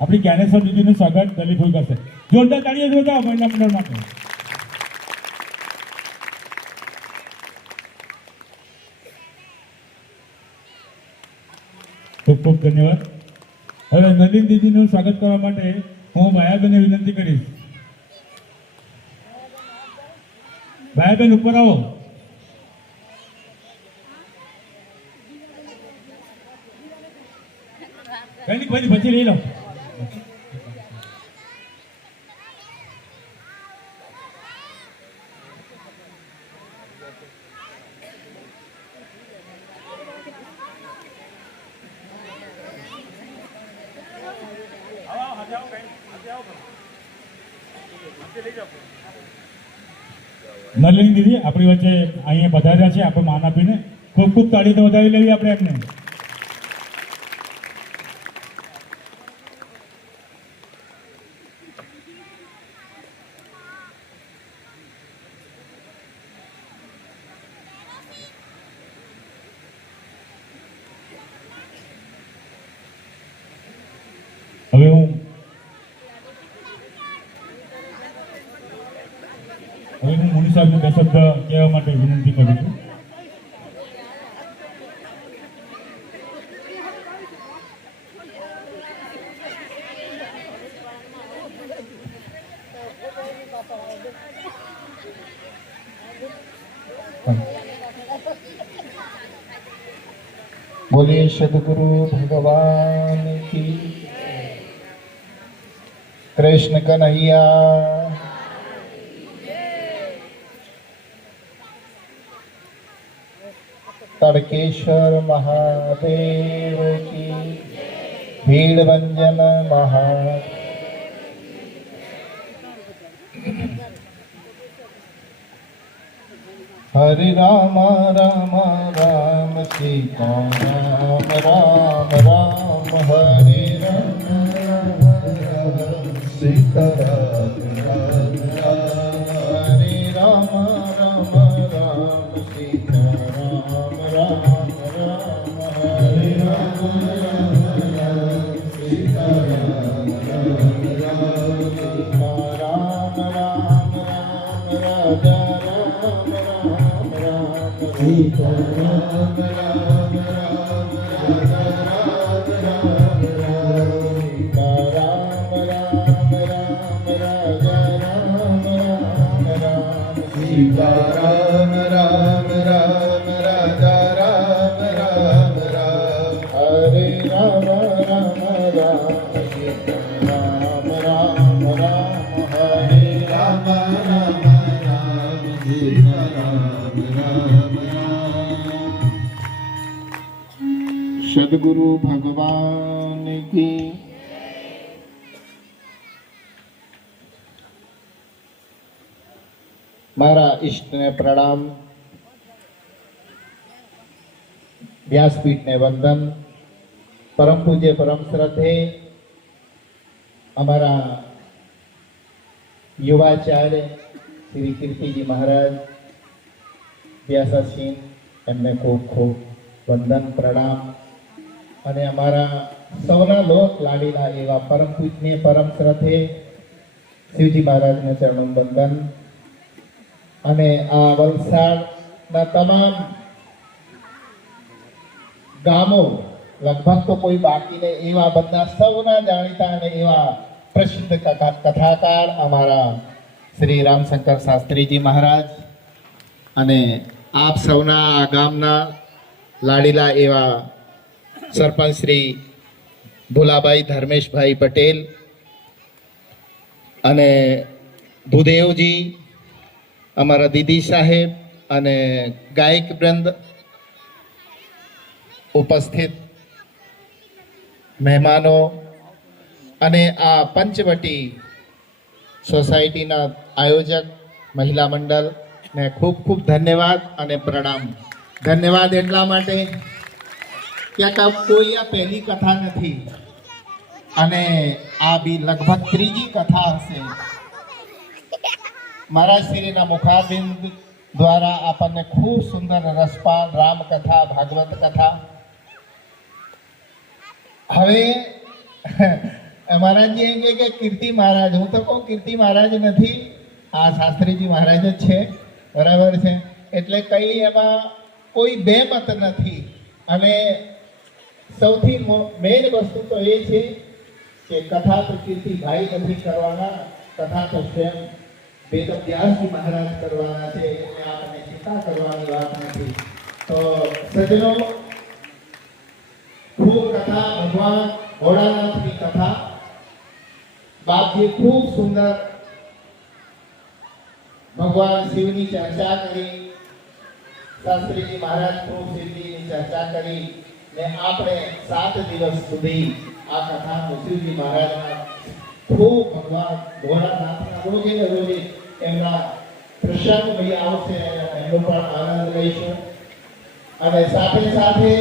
આપણી જ્ઞાનેશ્વર દીદીનું સ્વાગત દલીપભાઈ કરશે. જોરદાર તાળીઓ જોરદાર મહિલા મંડળ માટે. ખૂબ ખૂબ ધન્યવાદ. હવે નલિન દીદીનું સ્વાગત કરવા માટે હું માયાબેનને વિનંતી કરીશ. માયાબેન ઉપર આવો. કઈ પછી લઈ લો. નલિની દીદી આપણી વચ્ચે અહીંયા પધાર્યા છે. આપણે માન આપીને ખૂબ ખૂબ તાળીઓ વધાવી લેવી આપણે એમને. હવે હું મોની સાહેબને બે શબ્દ કહેવા માટે વિનંતી કરું છું. बोलिए सदगुरु भगवान की। कृष्ण कन्हैया। तड़केश्वर महादेव की। भीड़ भंजन महादेव। हरे राम राम राम सीता राम राम राम हरे राम राम सीता राम राम राम हरे राम राम राम सीता राम राम राम हरे राम राम सीता राम राम राम राम राम राजा सीता राम राम राम राजा राम राम सीता राम राम राम राजा राम राम सीता राम राम राम राजा राम राम हरे राम राम राम सीता राम राम राम हरे राम राम राम सीता राम राम सदगुरु भगवान की। मारा इष्ट ने प्रणाम, व्यासपीठ ने वंदन। परम पूज्य परम श्रद्धे हमारा युवाचार्य श्री कीर्तिजी महाराज व्यासासीन एમને ખૂબ ખૂબ વંદન પ્રણામ અને અમારા સૌના લોક લાડીલા એવા પરમ પૂજ્ય પરમ શ્રદ્ધે શિવજી મહારાજને ચરણોમ વંદન અને આ વલસાડના તમામ ગામો લગભગ તો કોઈ બાકી નહીં એવા બધા સૌના જાણીતા અને એવા પ્રસિદ્ધ કથાકાર અમારા શ્રી રામશંકર શાસ્ત્રીજી મહારાજ અને આપ સૌના આ ગામના લાડીલા એવા સરપંચ શ્રી ભોલાભાઈ ધર્મેશભાઈ પટેલ અને ભૂદેવજી અમારા દીદી સાહેબ અને ગાયક વૃંદ ઉપસ્થિત મહેમાનો અને આ પંચવટી સોસાયટીના આયોજક મહિલા મંડળ ને ખૂબ ખૂબ ધન્યવાદ અને પ્રણામ। ધન્યવાદ એટલા માટે કે કોઈ આ પહેલી કથા નથી અને આ બી લગભગ ત્રીજી કથા હશે। મારા શ્રીના મુખારબિંદ દ્વારા આપણને ખૂબ સુંદર રસપાલ રામ કથા ભાગવત કથા। હવે महाराज जी एम के कीर्ति महाराज हूँ तो कहूँ कीर्ति महाराज नहीं आ शास्त्रीजी महाराज ज छे बराबर है एटले कई एमां कोई बेमत नहीं अने सौथी मेन वस्तु तो ये छे कि कथा तो कीर्ति भाई नहीं करवाना कथा तो स्वयं वेदव्यास जी महाराज करवाना छे एटले आपने चिंता करवानी बात नहीं। तो सज्जनों खूब कथा भगवान भोलानाथ की कथा बाप जी खूब सुंदर भगवान शिव की चर्चा करी शास्त्री जी महाराज खूब शिवजी की चर्चा करी ने आपने 7 दिवस सुधी आ कथा शिव जी महाराज खूब भगवान भोलानाथ रोजे ने रोजे एमना प्रसंग भी आवशे एमनो पण आनंद लईशुं अने साथे साथे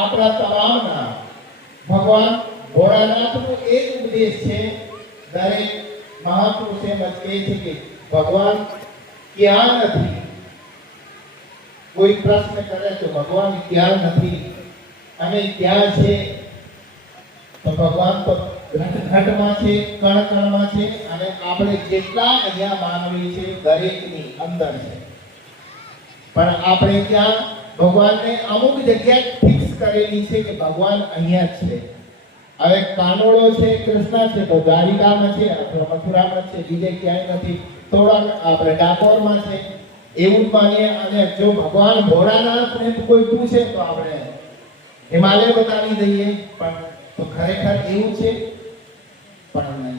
आपणा तमामना भगवान भोलानाथ नो एक उपदेश है दरेक महापुरुषे मत ए छे कि भगवान क्या नहीं कोई प्रश्न करे तो भगवान क्या नहीं अने क्या छे तो भगवान तो घट घट में छे कण कण में छे अने आपणे जेटला अहींया मानवी छे दरेकनी अंदर छे पण आपणे क्या भगवान ने अमुक जग्याए फिक्स करेली छे कि भगवान अहींया छे। હવે કાનોડો છે કૃષ્ણ છે તો દ્વારિકામાં છે અથવા મથુરામાં છે બીજે ક્યાંય નથી થોડા આપણે ડાકોરમાં છે એવું જ માનીએ। અને જો ભગવાન ભોળાનાથને કોઈ પૂછે તો આપણે હિમાલય બતાવી દઈએ પણ તો ખરેખર એવું છે પણ નહીં.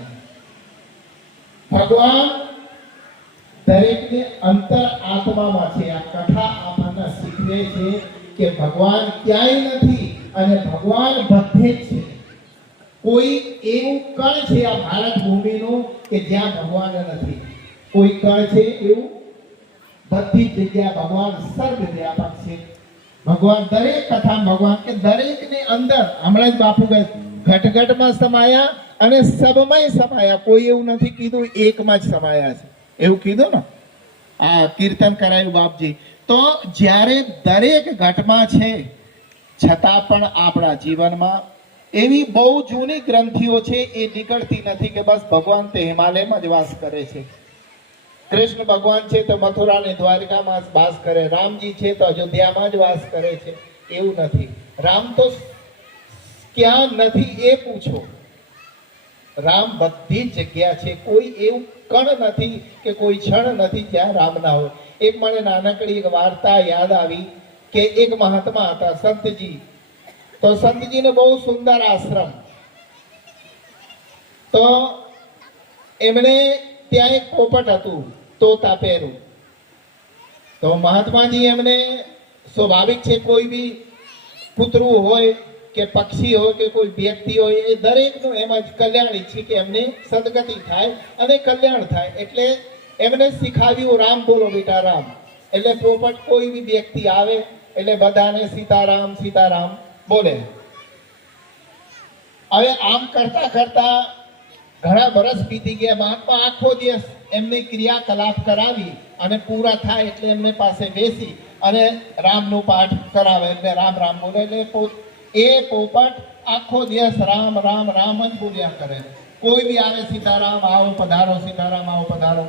ભગવાન દરેકને અંતર આત્મામાં છે. આ કથા આપણને શીખવે છે કે ભગવાન ક્યાંય નથી અને ભગવાન બધે જ છે. કોઈ એવું કણ છે આ ભારત ભૂમિનું કે જ્યાં ભગવાન નથી. કોઈ કણ છે એવું? બધી જ જગ્યા ભગવાન સર્વવ્યાપક છે. ભગવાન દરેક કથા ભગવાન કે દરેકને અંદર, હમણાં જ બાપુ કહે ઘટઘટમાં સમાયા અને સબમાં સમાયા. કોઈ એવું નથી કીધું એકમાં જ સમાયા છે, એવું કીધું ને. આ કીર્તન કરાયું બાપજી. તો જ્યારે દરેક ઘટમાં છે છતાં પણ આપણા જીવનમાં એવી બહુ જૂની ગ્રંથિઓ છે એ નીકળતી નથી કે બસ ભગવાન તે હિમાલયમાં જ વાસ કરે છે. કૃષ્ણ ભગવાન છે તો મથુરા ને દ્વારકામાં જ વાસ કરે, રામજી છે તો અયોધ્યામાં જ વાસ કરે છે, એવું નથી. રામ તો ક્યાં નથી એ પૂછો, રામ બધી જ જગ્યા છે. કોઈ એવું કણ નથી કે કોઈ ક્ષણ નથી જ્યાં રામ ના હોય. એક મને નાનકડી એક વાર્તા યાદ આવી કે એક મહાત્મા હતા સંતજી. તો સંતજીને બહુ સુંદર આશ્રમ. તો એમણે ત્યાં એક પોપટ હતું તોતા પહેરું. તો મહાત્માજી એમને સ્વાભાવિક છે કોઈ બી કૂતરું હોય કે પક્ષી હોય કે કોઈ વ્યક્તિ હોય એ દરેકનું એમ જ કલ્યાણ ઈચ્છે કે એમને સદગતિ થાય અને કલ્યાણ થાય. એટલે એમને શીખાવ્યું રામ બોલો બેટા રામ. એટલે પોપટ કોઈ બી વ્યક્તિ આવે એટલે બધાને સીતારામ સીતારામ બોલે. હવે આમ કરતા કરતા ઘણા વર્ષ બીતી ગયા. મહાત્મા આખો દિવસ એમની ક્રિયાકલાપ કરાવી અને પૂરા થાય એટલે એમને પાસે બેસી અને રામનો પાઠ કરાવે. એટલે રામ રામ બોલે. એટલે એ પોપટ આખો દિવસ રામ રામ રામ જ બોલ્યા કરે. કોઈ બી આવે સીતારામ આવો પધારો, સીતારામ આવો પધારો.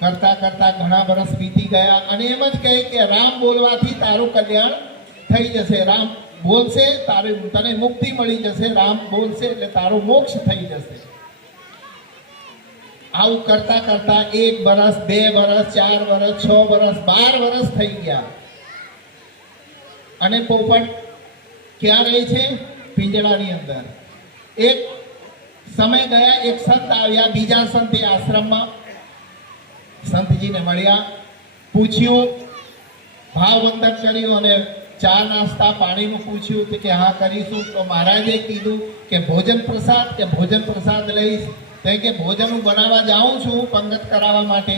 કરતા કરતા ઘણા વર્ષ બીતી ગયા અને એમ જ કહે કે રામ બોલવાથી તારું કલ્યાણ થઈ જશે. રામ બોલશે તને મુક્તિ મળી જશે. રામ બોલશે એટલે તારો મોક્ષ થઈ જશે. આવું કરતા કરતા 1 વર્ષ, 2 વર્ષ, 4 વર્ષ, 6 વર્ષ, 12 વર્ષ થઈ ગયા અને પોપટ ક્યાં રહે છે? પિંજરાની અંદર. એક સમય ગયા, એક સંત આવ્યા. બીજા સંતે આશ્રમમાં સંતજીને મળ્યા, પૂછ્યું, ભાવવંદન કર્યું અને ચા નાસ્તા પાણીનું પૂછ્યું કે હા કરીશું. તો મહારાજે કીધું કે ભોજન પ્રસાદ લઈશ. તો કે ભોજન હું બનાવવા જાઉં છું પંગત કરાવવા માટે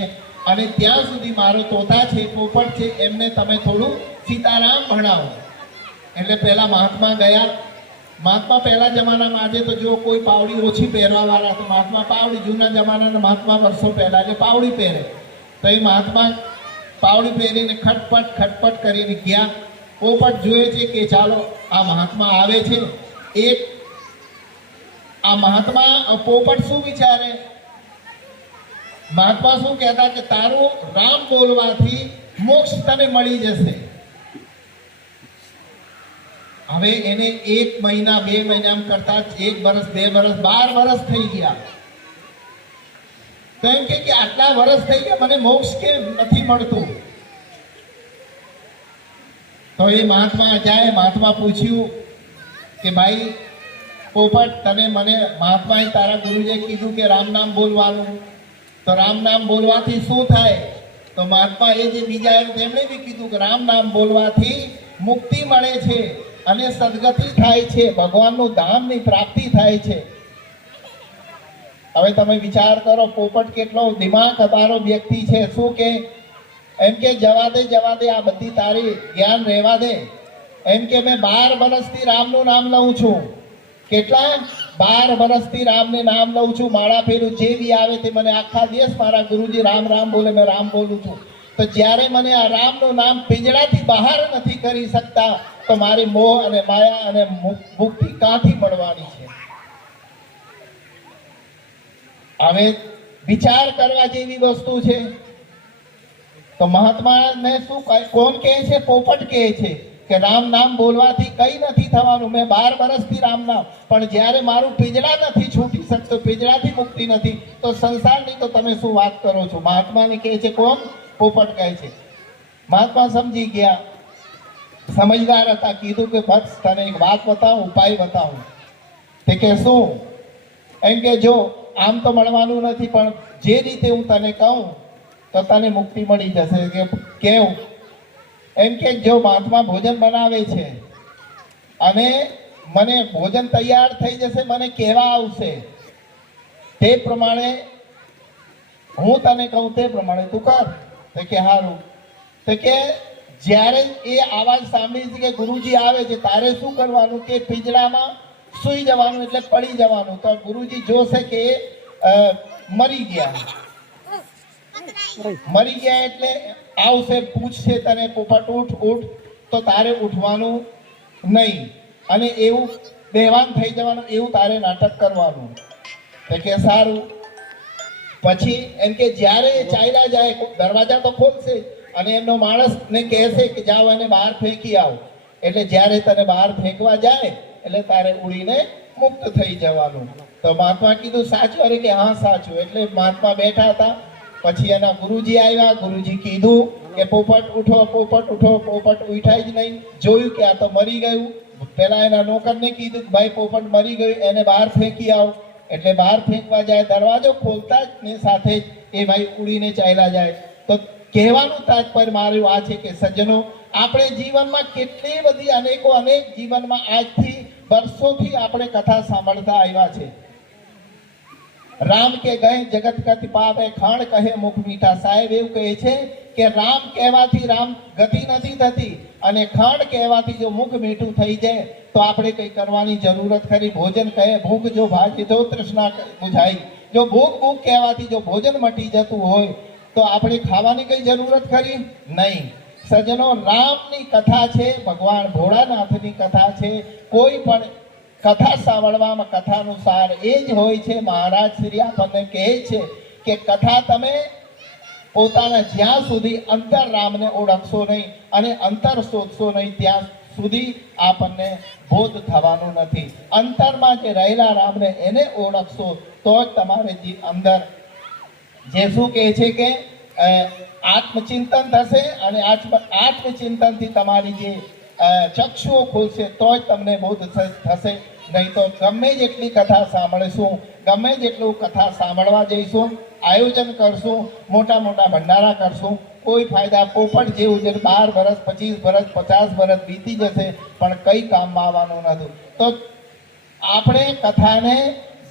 અને ત્યાં સુધી મારો તોતા છે, પોપટ છે, એમને તમે થોડું સીતારામ ભણાવો. એટલે પહેલા મહાત્મા ગયા. મહાત્મા પહેલા જમાનામાં, આજે તો જો કોઈ પાવડી ઓછી પહેરવા વાળા તો મહાત્મા પાવડી, જૂના જમાનાના મહાત્મા વર્ષો પહેલા એટલે પાવડી પહેરે. તો એ મહાત્મા પાવડી પહેરીને ખટપટ કરીને ગયા. પોપટ જોયે છે કે ચાલો આ મહાત્મા આવે છે. એક આ મહાત્મા પોપટ શું વિચારે? મહાત્મા શું કહેતા કે તારું રામ બોલવાથી મોક્ષ તને મળી જશે. હવે એને 1 મહિના 2 મહિના કરતા 1 વર્ષ 2 વર્ષ 12 વર્ષ થઈ ગયા. તો એમ કે આટલા વર્ષ થઈ ગયા મને મોક્ષ કેમ નથી મળતું? તો એ મહાત્મા જાય. મહાત્મા પૂછ્યું કે ભાઈ પોપટ તને મને મહાત્માએ તારા ગુરુજીએ કીધું કે રામ નામ બોલવાનું. તો રામ નામ બોલવાથી શું થાય? તો મહાત્મા એ જે બીજા તેમણે બી કીધું કે રામ નામ બોલવાથી મુક્તિ મળે છે અને સદગતિ થાય છે, ભગવાનનું ધામની પ્રાપ્તિ થાય છે. હવે તમે વિચાર કરો પોપટ કેટલો દિમાગ હતારો વ્યક્તિ છે. શું કે એમ કે જવા દે આ બધી તારી જ્ઞાન રહેવા દે. એમ કે મેં 12 વર્ષથી રામનું નામ લઉં છું. કેટલા? 12 વર્ષથી રામને નામ લઉં છું. માળા ફેરું, જે બી આવે તે મને આખા દિવસ મારા ગુરુજી રામ રામ બોલે, મેં રામ બોલું છું. તો જ્યારે મને આ રામનું નામ પિંજરાથી બહાર નથી કરી શકતા તો મારી મોહ અને માયા અને મુક્તિ ક્યાંથી મળવાની છે? હવે વિચાર કરવા જેવી વસ્તુ છે. તો મહાત્માને શું કોણ કહે છે? પોપટ કહે છે કે રામ નામ બોલવાથી કઈ નથી થવાનું. મેં 12 વર્ષથી રામ નામ, પણ જ્યારે મારું પિંજરા નથી છૂટી શકતો, પિંજરાથી મુક્તિ નથી, તો સંસારની તો તમે શું વાત કરો છો? મહાત્માને કહે છે. કોણ? પોપટ કહે છે. મહાત્મા સમજી ગયા. સમજદાર હતા. કીધું કે ભક્ત તને એક વાત બતાવું, ઉપાય બતાવું. તે કે શું? એમ કે જો આમ તો મળવાનું નથી, પણ જે રીતે હું તને કહું તો તને મુક્તિ મળી જશે. કે કેવું? એમ કે જો મહાત્મા ભોજન બનાવે છે અને મને ભોજન તૈયાર થઈ જશે, મને કહેવા આવશે, તે પ્રમાણે હું તને કહું તે પ્રમાણે તું કર. તો કે સારું. તો કે જ્યારે એ અવાજ સાંભળી છે કે ગુરુજી આવે છે, તારે શું કરવાનું? કે પિંજરામાં સૂઈ જવાનું, એટલે પડી જવાનું. તો ગુરુજી જોશે કે મરી ગયા. મરી ગયા એટલે આવશે, પૂછશે તને, પોપટ ઉઠ ઉઠ, તો તારે ઉઠવાનું નહીં અને એવું બેભાન થઈ જવાનું, એવું તારે નાટક કરવાનું. તો કે સારું. પછી એમ કે જ્યારે એ ચાલ્યા જાય, દરવાજા તો ખોલશે અને એમનો માણસને કહેશે કે જાઓ અને બહાર ફેંકી આવો. એટલે જ્યારે તને બહાર ફેંકવા જાય એટલે તારે ઉડીને મુક્ત થઈ જવાનું. તો મહાત્મા કીધું સાચું? અરે કે હા સાચું. એટલે મહાત્મા બેઠા હતા. પછી એના ગુરુજી આવ્યા. ગુરુજી કીધું કે પોપટ ઉઠો, પોપટ ઉઠો. પોપટ ઉઠાય જ નહીં. જોયું કે આ તો મરી ગયું. પેલા એના નોકરને કીધું કે ભાઈ પોપટ મરી ગયું, એને બહાર ફેંકી આવો. એટલે બહાર ફેંકવા જાય, દરવાજો ખોલતા જ ને સાથે જ એ ભાઈ ઉડીને ચાલ્યા જાય. તો કહેવાનું તાત્પર્ય મારું આ છે કે સજ્જનો, આપણે જીવનમાં કેટલી બધી અનેક જીવનમાં આજથી વર્ષોથી આપણે કથા સાંભળતા આવ્યા છે. રામ કે ગયે જગત કતિ પાપે, ખાણ કહે મુખ મીઠા. સાહેબ એવું કહે છે કે રામ કહેવાથી રામ ગતિ નથી થતી, અને ખાંડ કહેવાથી જો મુખ મીઠું થઈ જાય તો આપણે કંઈ કરવાની જરૂરત ખરી? ભોજન કહે ભૂખ જો ભાગી તો તૃષ્ણા બુઝાઈ. જો ભૂખ કહેવાથી જો ભોજન મટી જતું હોય તો આપણે ખાવાની કઈ જરૂરત ખરી? નહીં. સજ્જનો, રામની કથા છે, ભગવાન ભોળાનાથની કથા છે. કોઈ પણ કથા સાંભળવામાં કથાનું સાર એ જ હોય છે. મહારાજ શ્રી આપણને કહે છે કે કથા તમે પોતાના જ્યાં સુધી અંતર રામને ઓળખશો નહીં અને અંતર શોધશો નહીં, ત્યાં સુધી આપણને બોધ થવાનું નથી. અંતરમાં જે રહેલા રામને એને ઓળખશો તો જ તમારે અંદર જે શું કહે છે કે આત્મચિંતન થશે, અને આત્મચિંતનથી તમારી જે ચક્ષુઓ ખુલશે તો જ તમને બોધ થશે. નહીં તો ગમે જેટલી કથા સાંભળીશું, ગમે જેટલું કથા સાંભળવા જઈશું, આયોજન કરશું, મોટા મોટા ભંડારા કરશું, કોઈ ફાયદા. પોપટ જેવું છે, 12 વર્ષ 25 વર્ષ 50 વર્ષ બીતી જશે પણ કઈ કામમાં આવવાનું નથી. તો આપણે કથાને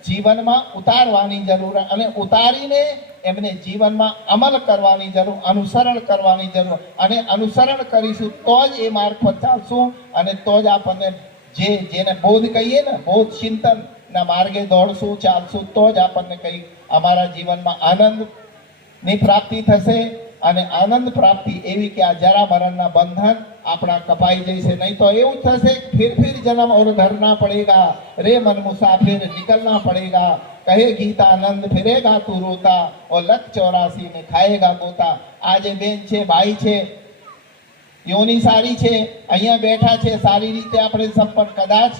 જીવનમાં ઉતારવાની જરૂર, અને ઉતારીને એમને જીવનમાં અમલ કરવાની જરૂર, અનુસરણ કરવાની જરૂર. અને અનુસરણ કરીશું તો જ એ માર્ગ પર ચાલશું, અને તો જ આપણને જેને બોધ કહીએ ને, બોધ ચિંતનના માર્ગે દોડશું, ચાલશું, તો જ આપણને કંઈ અમારા જીવનમાં આનંદની પ્રાપ્તિ થશે. અને આનંદ પ્રાપ્તિ એવી કે આ જરા મરણના બંધન આપણા કપાઈ જશે. નહીં તો એવું થશે, ફિર જન્મ ઓર ધરના પડેગા, રે મન મુસાફિર નિકલના પડેગા, કહે ગીતા આનંદ ફિરેગા તું રોતા, और लख 84 में खाएगा गोता. આ જે બેન છે, ભાઈ છે, યોની સારી છે, અહીંયા બેઠા છે, સારી રીતે આપણે સંપન્ન. કદાચ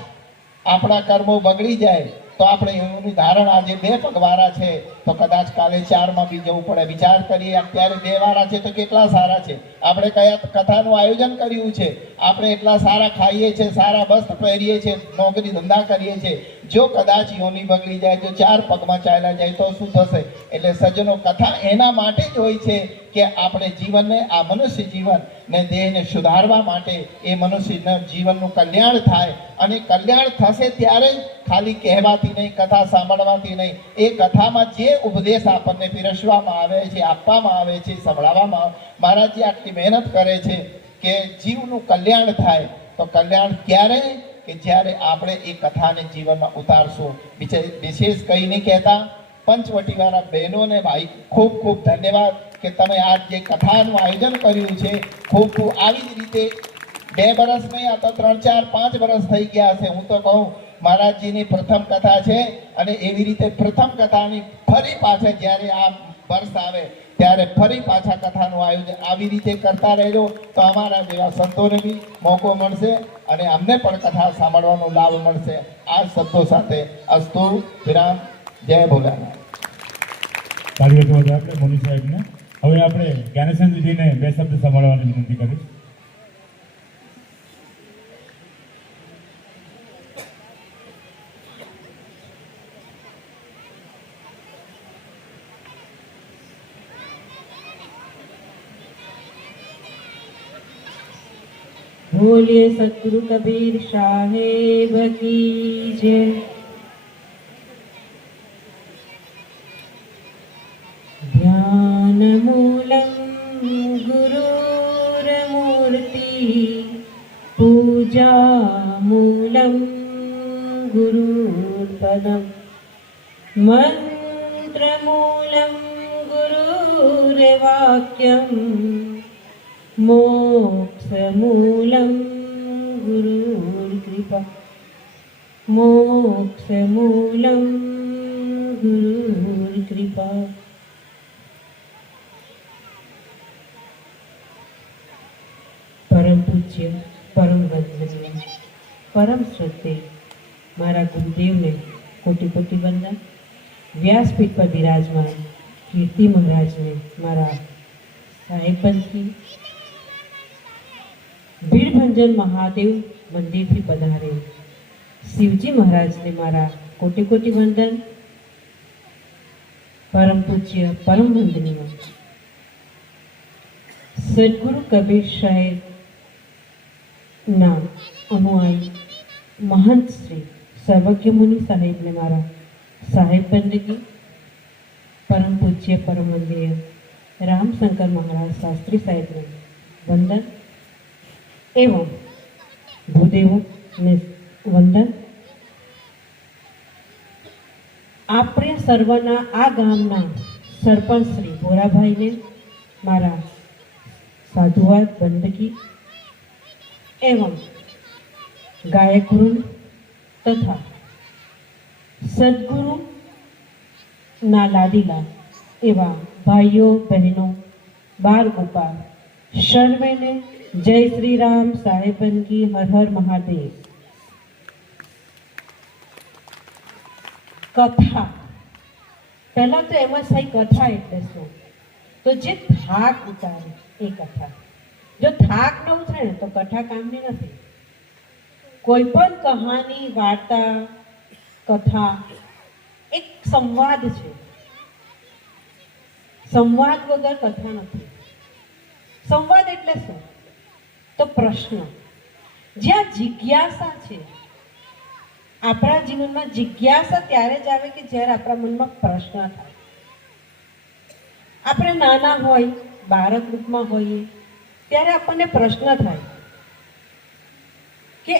આપણા કર્મો બગડી જાય તો આપણે યોની ધારણ, આજે 2 પગવાળા છે તો કદાચ કાલે 4માં બી જવું પડે. વિચાર કરીએ, અત્યારે 2 વાળા છે તો કેટલા સારા છે. આપણે કયા કથાનું આયોજન કર્યું છે, આપણે એટલા સારા ખાઈએ છીએ, સારા વસ્ત્ર પહેરીએ છીએ, નોકરી ધંધા કરીએ છીએ. જો કદાચ યોની બગડી જાય, જો 4 પગમાં ચાલ્યા જાય તો શું થશે? એટલે સજ્જનો, કથા એના માટે જ હોય છે કે આપણે જીવનને, આ મનુષ્ય જીવન ને દેહને સુધારવા માટે, એ મનુષ્યના જીવનનું કલ્યાણ થાય. અને કલ્યાણ થશે ત્યારે ખાલી કહેવાથી નહીં, કથા સાંભળવાથી નહીં. એ કથામાં જે ઉપદેશ આપણને પીરસવામાં આવે છે, આપવામાં આવે છે, સંભળાવવામાં આવે, મહારાજજી આટલી મહેનત કરે છે કે જીવનું કલ્યાણ થાય. તો કલ્યાણ ક્યારે? કે જ્યારે આપણે એ કથાને જીવનમાં ઉતારશું. વિશેષ કંઈ નહીં કહેતા, પંચવટીવાળા બહેનોને ભાઈ ખૂબ ખૂબ ધન્યવાદ કે તમે આ જે કથાનું આયોજન કર્યું છે. ખૂબ ખૂબ આવી જ રીતે 2 વર્ષ નહીં, આ તો 3 4 5 વર્ષ થઈ ગયા હશે. હું તો કહું, મહારાજજીની પ્રથમ કથા છે, અને એવી રીતે પ્રથમ કથાની ફરી પાછા જ્યારે આ વર્ષ આવે ત્યારે ફરી પાછા કથાનું આયોજન આવી રીતે કરતા રહેજો, તો અમારા જેવા સંતોને બી મોકો મળશે અને અમને પણ કથા સાંભળવાનો લાભ મળશે. આ શબ્દો સાથે અસ્તુ વિરામ. જય ભોલાનાથ. કાર્યક્રમ આપણે મોની સાહેબને. હવે આપણે જ્ઞાનેશ્વરજીને 2 શબ્દ સંભાળવાની વિનંતી કરીશ. बोलिए सतगुरु कबीर साहेब की जय। ध्यान मूलं गुरुर्मूर्ति पूजा मूलं गुरुर्पदम् मन्त्रमूलं गुरुर्वाक्यम् मोक्षमूलं गुरुर्कृपा मोक्षमूलं गुरुर्कृपा। परम पूज्य परम वंदनीय परम श्रद्धेय मारा गुरुदेव ने कोटि कोटि वंदन। व्यासपीठ पर विराजमान कीर्ति महाराज ने मारा साहेबन की भीड़भंजन महादेव मंदिर થી પધારે शिवजी महाराज ने मारा कोटि कोटि वंदन। परम पूज्य परम वंदनीय सदगुरु कबीर साहेब ना अनुयायी महंत श्री सर्वज्ञ मुनि साहेब ने मारा साहेब बंदगी। परम पूज्य परम वंदनीय रामशंकर महाराज शास्त्री साहेब ने वंदन एवं भूदेवों ने वंदन। આપણે સર્વના આ ગામના સરપંચ શ્રી ભોરાભાઈને મારા સાધુવાદ બંદગી एवं गायक वृंद तथा सदगुरु ना लाडीला एवा भाइयों बहनों बाल गोपाल सर्वे ने जय श्री राम साहेबन की हर हर महादेव। कथा पहला तो एम थी कथा एटले शुं तो जे थाक उतारे ए कथा। जो थाक न उतरे तो कथा कामनी नहीं। कोई पण कहानी वार्ता कथा एक संवाद है। संवाद वगर कथा नहीं। संवाद एटले शुं तो प्रश्न ज्यां जिज्ञासा है। अपना जीवन में जिज्ञासा त्यारे ज आवे कि ज्यारे अपना मन में प्रश्न थाय। आपणे नाना होय बाळक रूपमां होईए त्यारे आपने प्रश्न थाय कि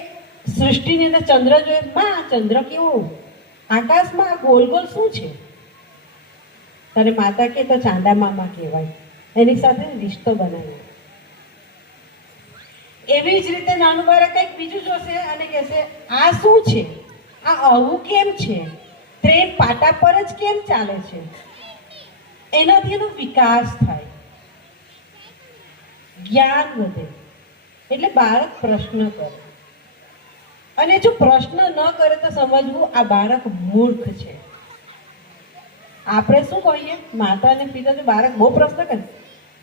सृष्टिनी अंदर चंद्र जोए मां चंद्र केवो आकाश में गोल गोल शुं छे तारे माता के तो चांदा मामा कहेवाय एनी साथे रिश्तो बनाव्यो। एवी ज रीते नानुं बाळक कंईक बीजुं जोशे अने कहेशे आ शुं छे आ आवुं केम छे ट्रेन पाटा पर ज केम चाले छे एनाथी एनो विकास थाय ज्ञान वधे એટલે બાળક પ્રશ્ન કરે અને જો પ્રશ્ન ન કરે તો સમજવું આ બાળક મૂર્ખ છે। આપણે શું કહીએ માતા અને પિતા જો બાળક બહુ પ્રશ્ન કરે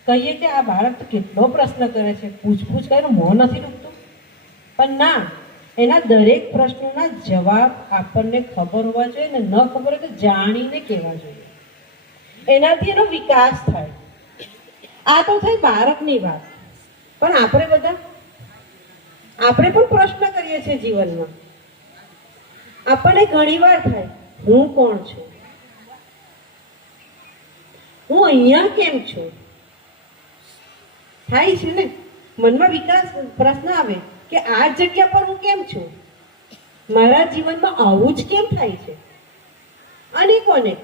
કહીએ કે આ બાળક તો કેટલો પ્રશ્ન કરે છે પૂછપૂછ કરીને મોં નથી ડૂબતું પણ ના એના દરેક પ્રશ્નોના જવાબ આપણને ખબર હોવા જોઈએ ને ન ખબર હોય તો જાણીને કહેવા જોઈએ એનાથી એનો વિકાસ થાય। આ તો થઈ બાળકની વાત પણ આપણે બધા આપણે પણ પ્રશ્ન કરીએ છીએ જીવનમાં। આપણને ઘણીવાર થાય હું કોણ છું હું અહીંયા કેમ છું થાય છે ને મનમાં વિકાસ પ્રશ્ન આવે કે આ જગ્યા પર હું કેમ છું મારા જીવનમાં આવું જ કેમ થાય છે અનેક અનેક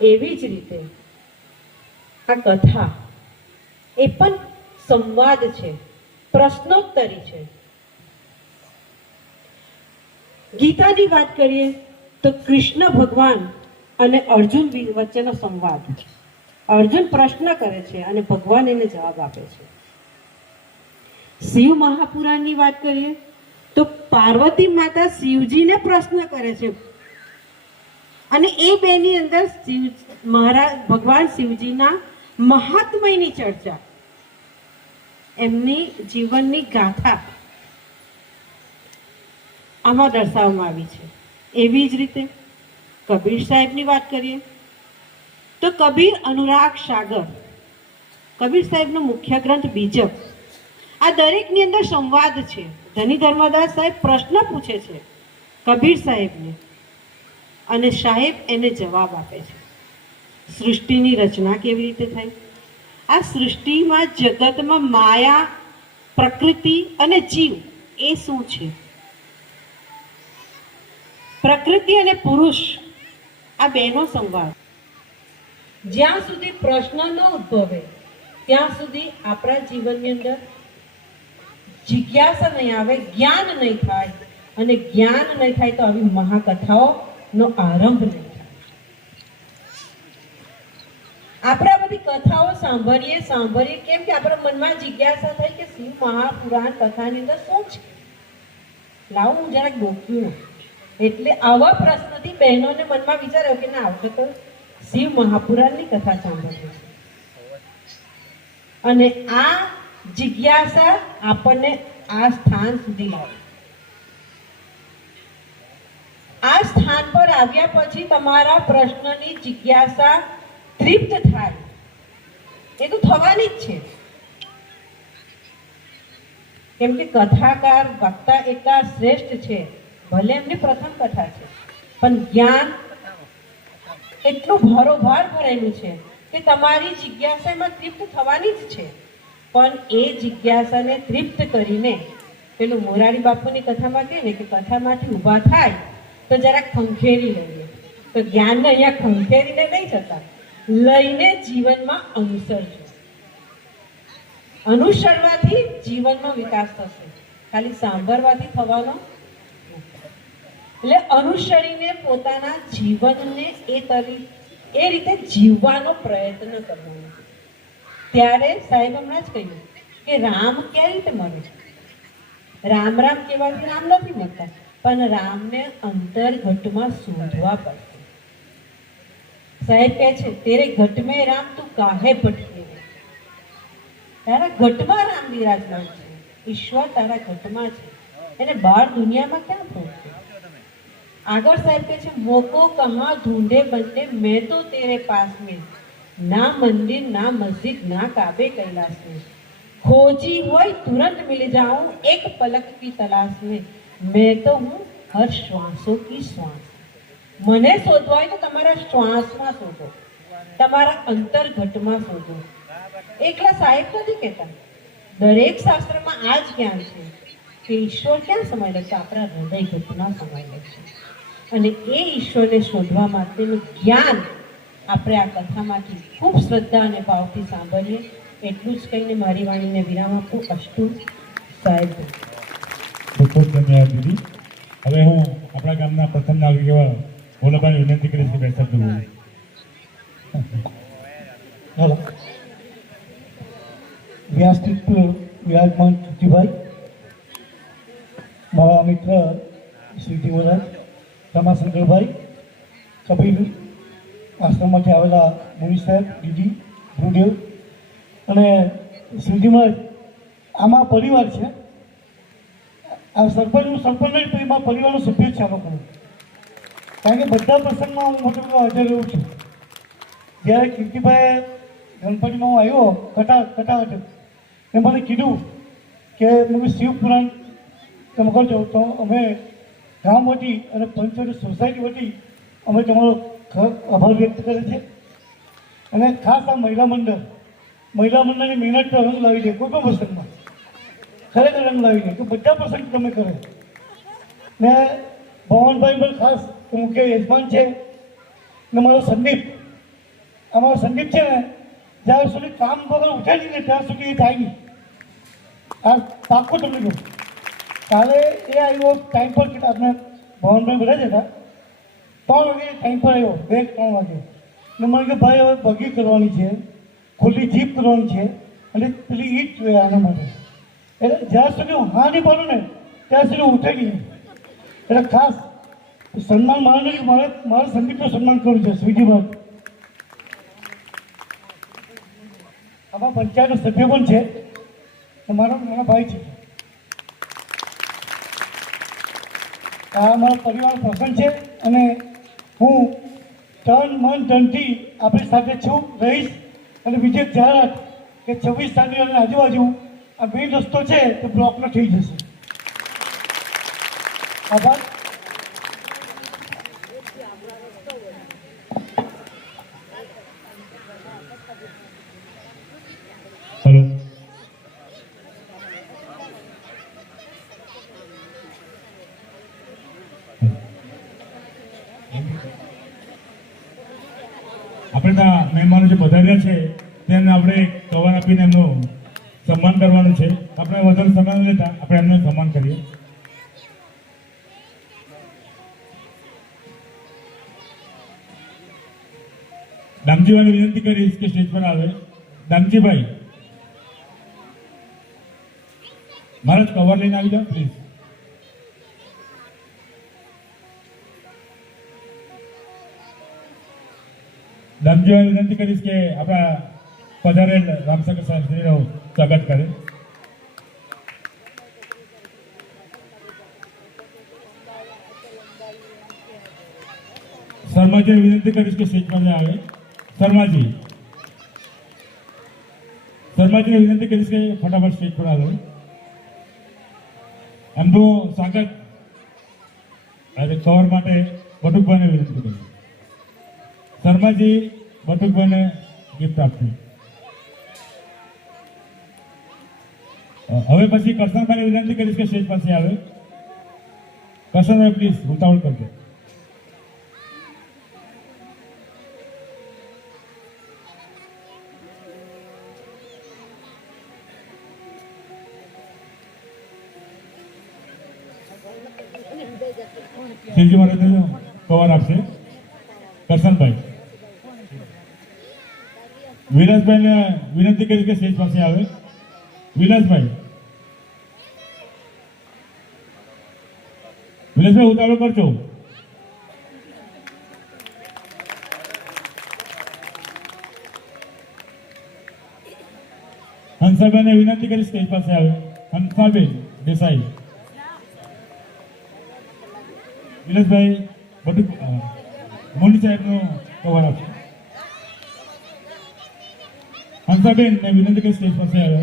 એવી જ રીતે આ કથા એ પણ संवाद है प्रश्नोत्तरी है। गीता की बात करिए तो कृष्ण भगवान अने अर्जुन वच्चेनो संवाद। अर्जुन प्रश्न करे छे अने भगवान एने जवाब आपे छे। शिव महापुराण की बात करिए तो पार्वती माता शिवजी ने प्रश्न करे छे अने ए बेनी अंदर शिव महाराज भगवान शिवजी ना महात्म्यनी चर्चा एमनी जीवननी गाथा आमां दर्शाववामां आवी छे। एवी ज रीते कबीर साहेबनी वात करीए तो कबीर अनुराग सागर कबीर साहेबनो मुख्य ग्रंथ बीजक આ દરેકની અંદર સંવાદ છે. ધની ધર્મદાસ સાહેબ પ્રશ્ન પૂછે છે કબીર સાહેબને અને સાહેબ એને જવાબ આપે છે. સૃષ્ટિની રચના કેવી રીતે થઈ, આ સૃષ્ટિમાં જગતમાં માયા, પ્રકૃતિ અને જીવ એ શું છે, પ્રકૃતિ અને પુરુષ આ બેનો સંવાદ. જ્યાં સુધી પ્રશ્ન ન ઉદ્ભવે ત્યાં સુધી આપણા જીવનની અંદર જિજ્ઞાસા નહીં આવે, જ્ઞાન નહીં થાય, અને જ્ઞાન નહીં થાય તો આવી મહાકથાઓનો આરંભ નહીં થાય. આપણે આ બધી કથાઓ સાંભળીએ કેમ કે આપણા મનમાં જિજ્ઞાસા થઈ કે શિવ મહાપુરાણ કથાની અંદર શું છે, લાવો હું જરાક ડોક્યું. એટલે આવા પ્રશ્નથી બહેનોને મનમાં વિચાર્યો કે ના આવશે તો શિવ મહાપુરાણની કથા સાંભળવી છે. અને આ જિજ્ઞાસા આપણને આ સ્થાન સુધી લાવે. આ સ્થાન પર આવ્યા પછી તમારા પ્રશ્નની જિજ્ઞાસા તૃપ્ત થાય, એ તો થવાની જ છે. કેમ કે કથાકાર વક્તા એટલા શ્રેષ્ઠ છે, ભલે એમની પ્રથમ કથા છે, પણ જ્ઞાન એટલું ભરોભાર ભરેલું છે કે તમારી જિજ્ઞાસા એમાં તૃપ્ત થવાની જ છે. પણ એ જિજ્ઞાસાને તૃપ્ત કરીને પેલું મોરારી બાપુની કથામાં કહે ને કે કથામાંથી ઊભા થાય તો જરાક ખંખેરી લઈએ. તો જ્ઞાનને અહીંયા ખંખેરીને નહીં જતા, લઈને જીવનમાં અનુસરજો. અનુસરવાથી જીવનનો વિકાસ થશે, ખાલી સાંભળવાથી થવાનો. એટલે અનુસરીને પોતાના જીવનને એ રીતે જીવવાનો પ્રયત્ન કરવાનો. ત્યારે સાહેબ હમણાં જ કહ્યું કે રામ કઈ રીતે મળે. રામ રામ કહેવાથી રામ નથી મળતા, પણ રામને અંતર્ઘટમાં શોધવા પડશે. સાહેબ કહે છે તેરે ઘટ મેં રામ તું કાહે ભટકે, તારા ઘટમાં રામ વિરાજમાન છે, ઈશ્વર તારા ઘટમાં છે, એને બહાર દુનિયામાં ક્યાં પહોંચે. આગળ સાહેબ કહે છે મોકો કહા ઢૂંઢે બંને મેં તો તેરે પાસ મેં, ના મંદિર ના મસ્જિદ ના કાબે कैलाश में, खोजी હોય तुरंत मिल जाऊं एक पलक की तलाश में, मैं तो हूँ हर श्वासों की श्वास. મને શોધવા હોય તો તમારા શ્વાસમાં શોધો, તમારા અંતર્ઘટમાં શોધો. એકલા સાહેબ નથી કહેતા, દરેક શાસ્ત્રમાં આ જ જ્ઞાન છે કે ઈશ્વર ક્યાં સમાયેલો છે, આપણા હૃદય ઘટમાં સમાયેલો છે. અને એ ઈશ્વરને શોધવા માટેનું જ્ઞાન આપણે આ કથામાંથી ખૂબ શ્રદ્ધા અને ભાવથી સાંભળીએ. એટલું જ કહીને મારી વાણીને વિરામ આપું. અષ્ટુ સાહેબ. ખૂબ ખૂબ ધન્યવાદ દીદી. હવે હું આપણા ગામના પ્રથમ નાગરિક એવા ભોલાભાઈ વિનંતી કરીશ કે બેસા જવું. હાલો. વ્યાસપીઠ પર વિરાજમાન કીર્તિભાઈ, મારા મિત્ર શ્રીજી મહારાજ, રમાશંકરભાઈ, કબીર આશ્રમમાંથી આવેલા મુનિ સાહેબ, દીદી, ગુરુદેવ અને શ્રીજી મહારાજ. આમાં પરિવાર છે, આ સરપંચનું સરપંચ નહીં પણ એમાં પરિવારનો સભ્ય છે આ લોકો. કારણ કે બધા પ્રસંગમાં હું મોટો હાજર રહું છું. જ્યારે કીર્તિભાઈ ગણપતિમાં હું આવ્યો કટા હતો, મેં મને કીધું કે મને શિવ પુરાણ તમે કરજો. તો અમે ગામ વટી અને પંચોતેર સોસાયટી વટી અમે તમારો આભાર વ્યક્ત કરે છે. અને ખાસ આ મહિલા મંડળની મહેનત તો રંગ લાવી દે કોઈ પણ પ્રસંગમાં, ખરેખર રંગ લાવી દે કે બધા પ્રસંગ તમે કરે. ને ભવનભાઈ પણ ખાસ મુખ્ય યજમાન છે. ને મારો સંદીપ, અમારો સંદીપ છે ને, જ્યાં સુધી કામ વગર ઉઠે નહીં ને ત્યાં સુધી એ થાય નહીં. આ પાક્કો તમને કહું. કાલે એ આવ્યો ટાઈમ પર, આપણે ભવનભાઈ બધા જ હતા, 3 વાગે ટાઈમ પર આવ્યો, 2-3 વાગે. ને મને કે ભાઈ હવે બગી કરવાની છે, ખુલ્લી જીપ કરવાની છે, અને પેલી ઈટ જોઈએ આના માટે. એટલે જ્યાં સુધી હું હા નહીં પાડું ને ત્યાં સુધી ઉઠે નહીં. એટલે ખાસ સન્માન મારે સંદીપનું સન્માન કરવું છે. સ્વીજીભાઈ આમાં પંચાયતનો સભ્ય પણ છે, મારા ભાઈ છે. આ મારા પરિવાર પસંદ છે અને હું તન મન ધનથી આપણી સાથે છું, રહીશ. અને બીજી જાહેરાત કે 26 તારીખની આજુબાજુ આ મેઇન રસ્તો છે તે બ્લોક ન થઈ જશે. આભાર. હેલો. આપણા મહેમાનો જે પધાર્યા છે તેમને આપણે કવર આપીને એમનું સન્માન કરવાનું છે. આપણે વધારે સમય ન લેતા આપણે એમનું સન્માન કરીએ. દામજીભાઈને વિનંતી કરીશ કે સ્ટેજ પર આવે. દામજીભાઈ, મહારાજ કવર લઈને આવી જાઓ પ્લીઝ. દામજીભાઈ વિનંતી કરીશ કે આપણા પધારેલ રામશંકર શાસ્ત્રીનું સ્વાગત કરે. શર્માજીને વિનંતી કરીશ કે સ્ટેજ પર આવે. શર્માજીને વિનંતી કરીશ કે ફટાફટ સ્ટેજ પર આવે. એમનું સ્વાગત કવર માટે બટુકભાઈને વિનંતી કરીશ. શર્માજી બટુકભાઈને ગિફ્ટ આપશે. હવે પછી કરશનભાઈને વિનંતી કરીશ કે સ્ટેજ પાસે આવે. કરશનભાઈ પ્લીઝ ઉતાવળ કરજો. શિવજી મહારાજને કવર આપશે કરશનભાઈ. વિલાસભાઈને વિનંતી કરીશ કે સ્ટેજ પાસે આવે. વિલાસભાઈ ઉતાવળ કરજો. હંસાબેનને વિનંતી કરીશ સ્ટેજ પાસે આવે. હંસાબેન દેસાઈ. વિલાસભાઈ બધું મોની સાહેબનું કવર આપશે. હંસાબેન ને વિનંતી કરી સ્ટેજ પાસે આવે.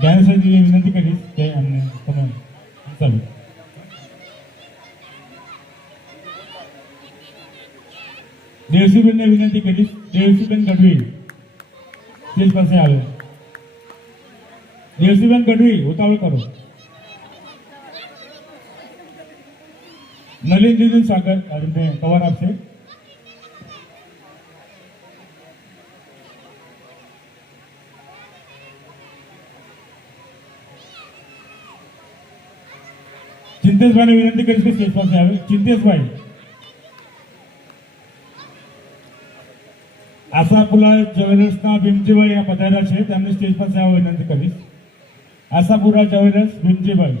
જ્ઞાનેશ્વરજીને વિનંતી કરીશ કે અમને તમે હંસાબેન. દેવસીબેનને વિનંતી કરીશ. દેવસીબેન ગઢવી સ્ટેજ પાસે આવે. દેવસીબેન ગઢવી ઉતાવળ કરો. નલિનજીનું સ્વાગત કવર આપશે. ચિંતેશભાઈને વિનંતી કરીશ કે સ્ટેજ પાસે આવે. ચિંતેશભાઈ. આશાપુરા જ્વેલર્સના ભીમજીભાઈ આ પધાર્યા છે, તેમને સ્ટેજ પાસે આવવા વિનંતી કરીશ. આશાપુરા જ્વેલર્સ ભીમજીભાઈ.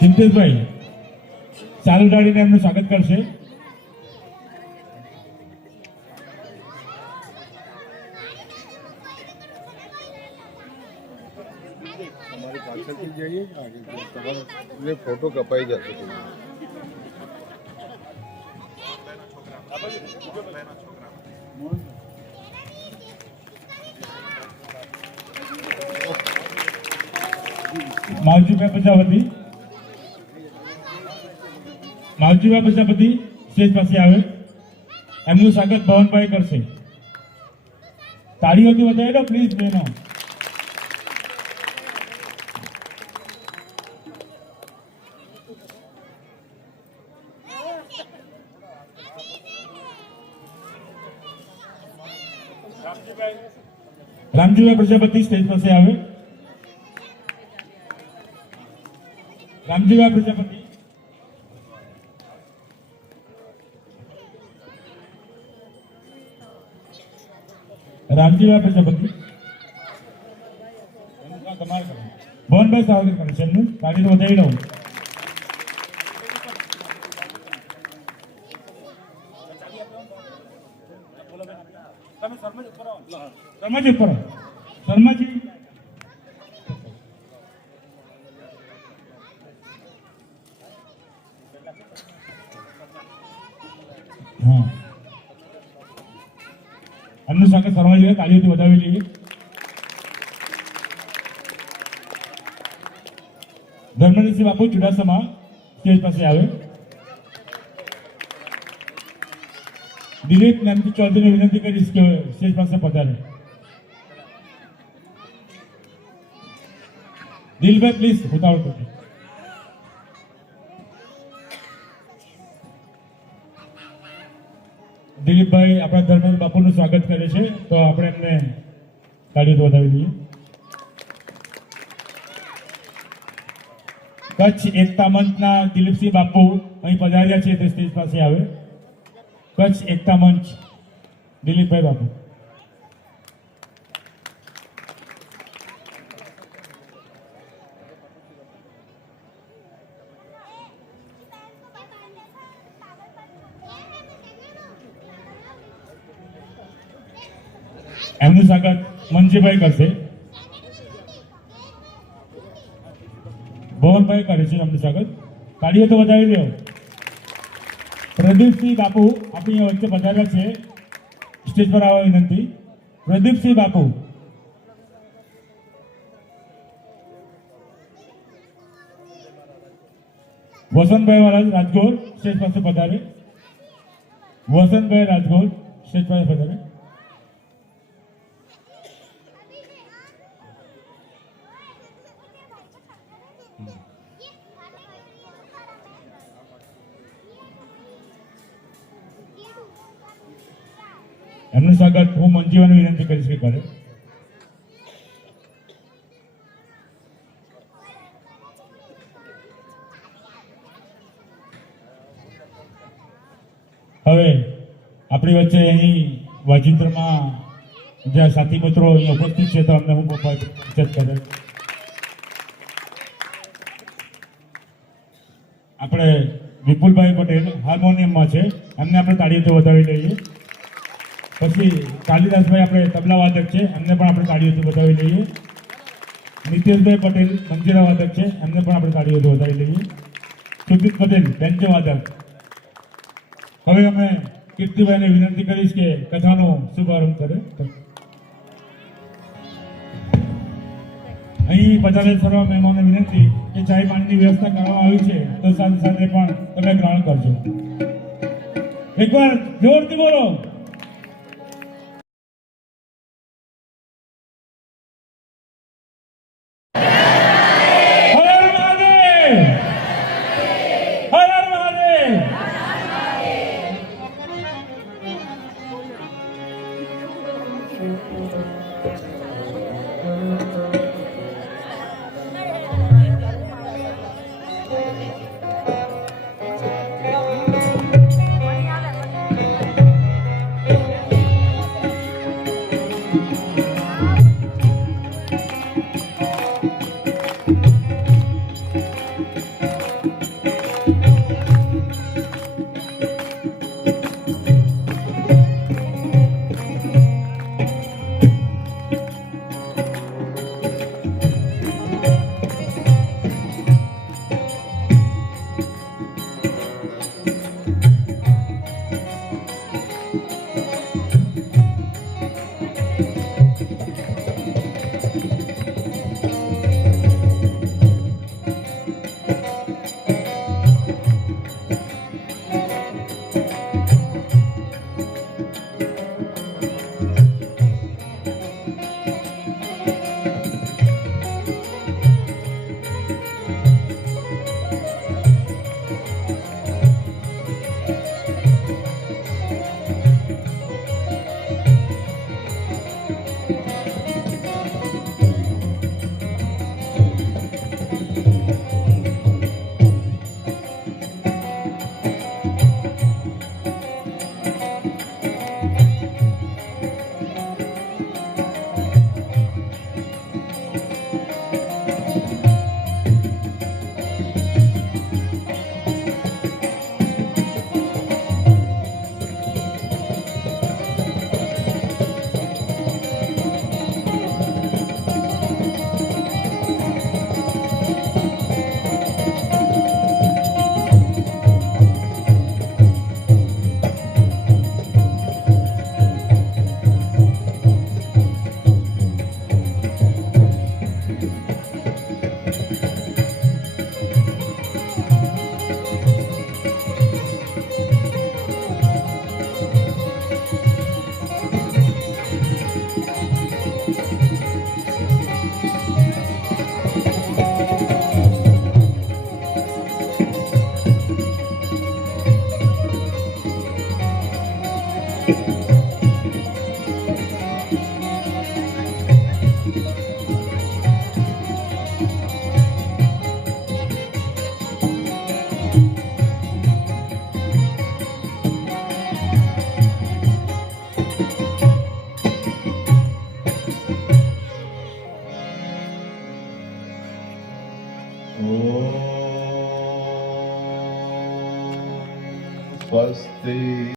ચિંતેશભાઈ ચાલુ ગાડીને એમનું સ્વાગત કરશે. તમારી પાછળથી જઈએ તમારો ફોટો કપાઈ જશે. માવજીભાઈ પ્રજાપતિ. માવજીભાઈ પ્રજાપતિ સ્ટેજ પાસે આવે. એમનું સ્વાગત ભવનભાઈ કરશે. તાળીઓથી વધારી દો પ્લીઝ બહેનો. રામજીભાઈ પ્રજાપતિ સ્ટેજ પાસે આવે. રામજીભાઈ પ્રજાપતિ. રામજીભાઈ પ્રજાપતિ. તમારે કરવાનું. ભવનભાઈ સ્વાગત કરે છે એમનું, તાળી તો વધાવી લઉં. શર્માજી ઉપર આવો. શર્માજી હા, એમનું સ્વાગત શર્માજી તાળીઓથી વધાવી લઈએ. ધર્મેન્દ્રસિંહ બાપુ ચુડાસમા સ્ટેજ પાસે આવે. દિલીપ નામથી ચૌધરીને વિનંતી કરીશ કે સ્ટેજ પાસે પધારે. દિલભાઈ પ્લીઝ ઉતાવળ કરજો. દિલીપભાઈ આપણા ધર્મેન્દ્ર બાપુનું સ્વાગત કરે છે, તો આપણે એમને તાળીઓ વધાવી દઈએ. કચ્છ એકતા મંચના દિલીપસિંહ બાપુ અહીં પધાર્યા છે, તે સ્ટેજ પાસે આવે. કચ્છ એકતા મંચ દિલીપભાઈ બાપુ. એમનું સ્વાગત મંજીભાઈ કરશે. ભવનભાઈ કરે છે એમનું સ્વાગત. તાળીઓ તો વધાવી દો. પ્રદીપસિંહ બાપુ આપણી વચ્ચે પધાર્યા છે, સ્ટેજ પર આવવા વિનંતી. પ્રદીપસિંહ બાપુ. વસંતભાઈ મહારાજ રાજગોર સ્ટેજ પાસે પધારે. વસંતભાઈ રાજગોર સ્ટેજ પાસે પધારે. એમનું સ્વાગત હું મંજીવાની વિનંતી કરીશ કે કરે. હવે આપણી વચ્ચે અહીં વાજિંત્રમાં જ્યાં સાથી મિત્રો અહીં ઉપસ્થિત છે, તો અમને હું ઇજ્જત કરે. આપણે વિપુલભાઈ પટેલ હાર્મોનિયમમાં છે, એમને આપણે તાળીઓ વધાવી લઈએ. પછી કાલિદાસભાઈ આપણે તબલા વાદક છે, એમને પણ આપણે તાળીઓથી વધાવી લઈએ. નીતેશભાઈ પટેલ મંજીરા વાદક છે, એમને પણ આપણે તાળીઓથી વધાવી લઈએ. સુજીત પટેલ બેન્ચો વાદક. હવે અમે કીર્તિભાઈને વિનંતી કરીશ કે કથાનો શુભારંભ કરે. અહીં પધારેલ સર્વ મહેમાનોને વિનંતી કે ચાય પાણીની વ્યવસ્થા કરવામાં આવી છે, તો સાથે સાથે પણ તમે ગ્રહણ કરજો. એકવાર જોરથી બોલો. સ્વસ્તિ.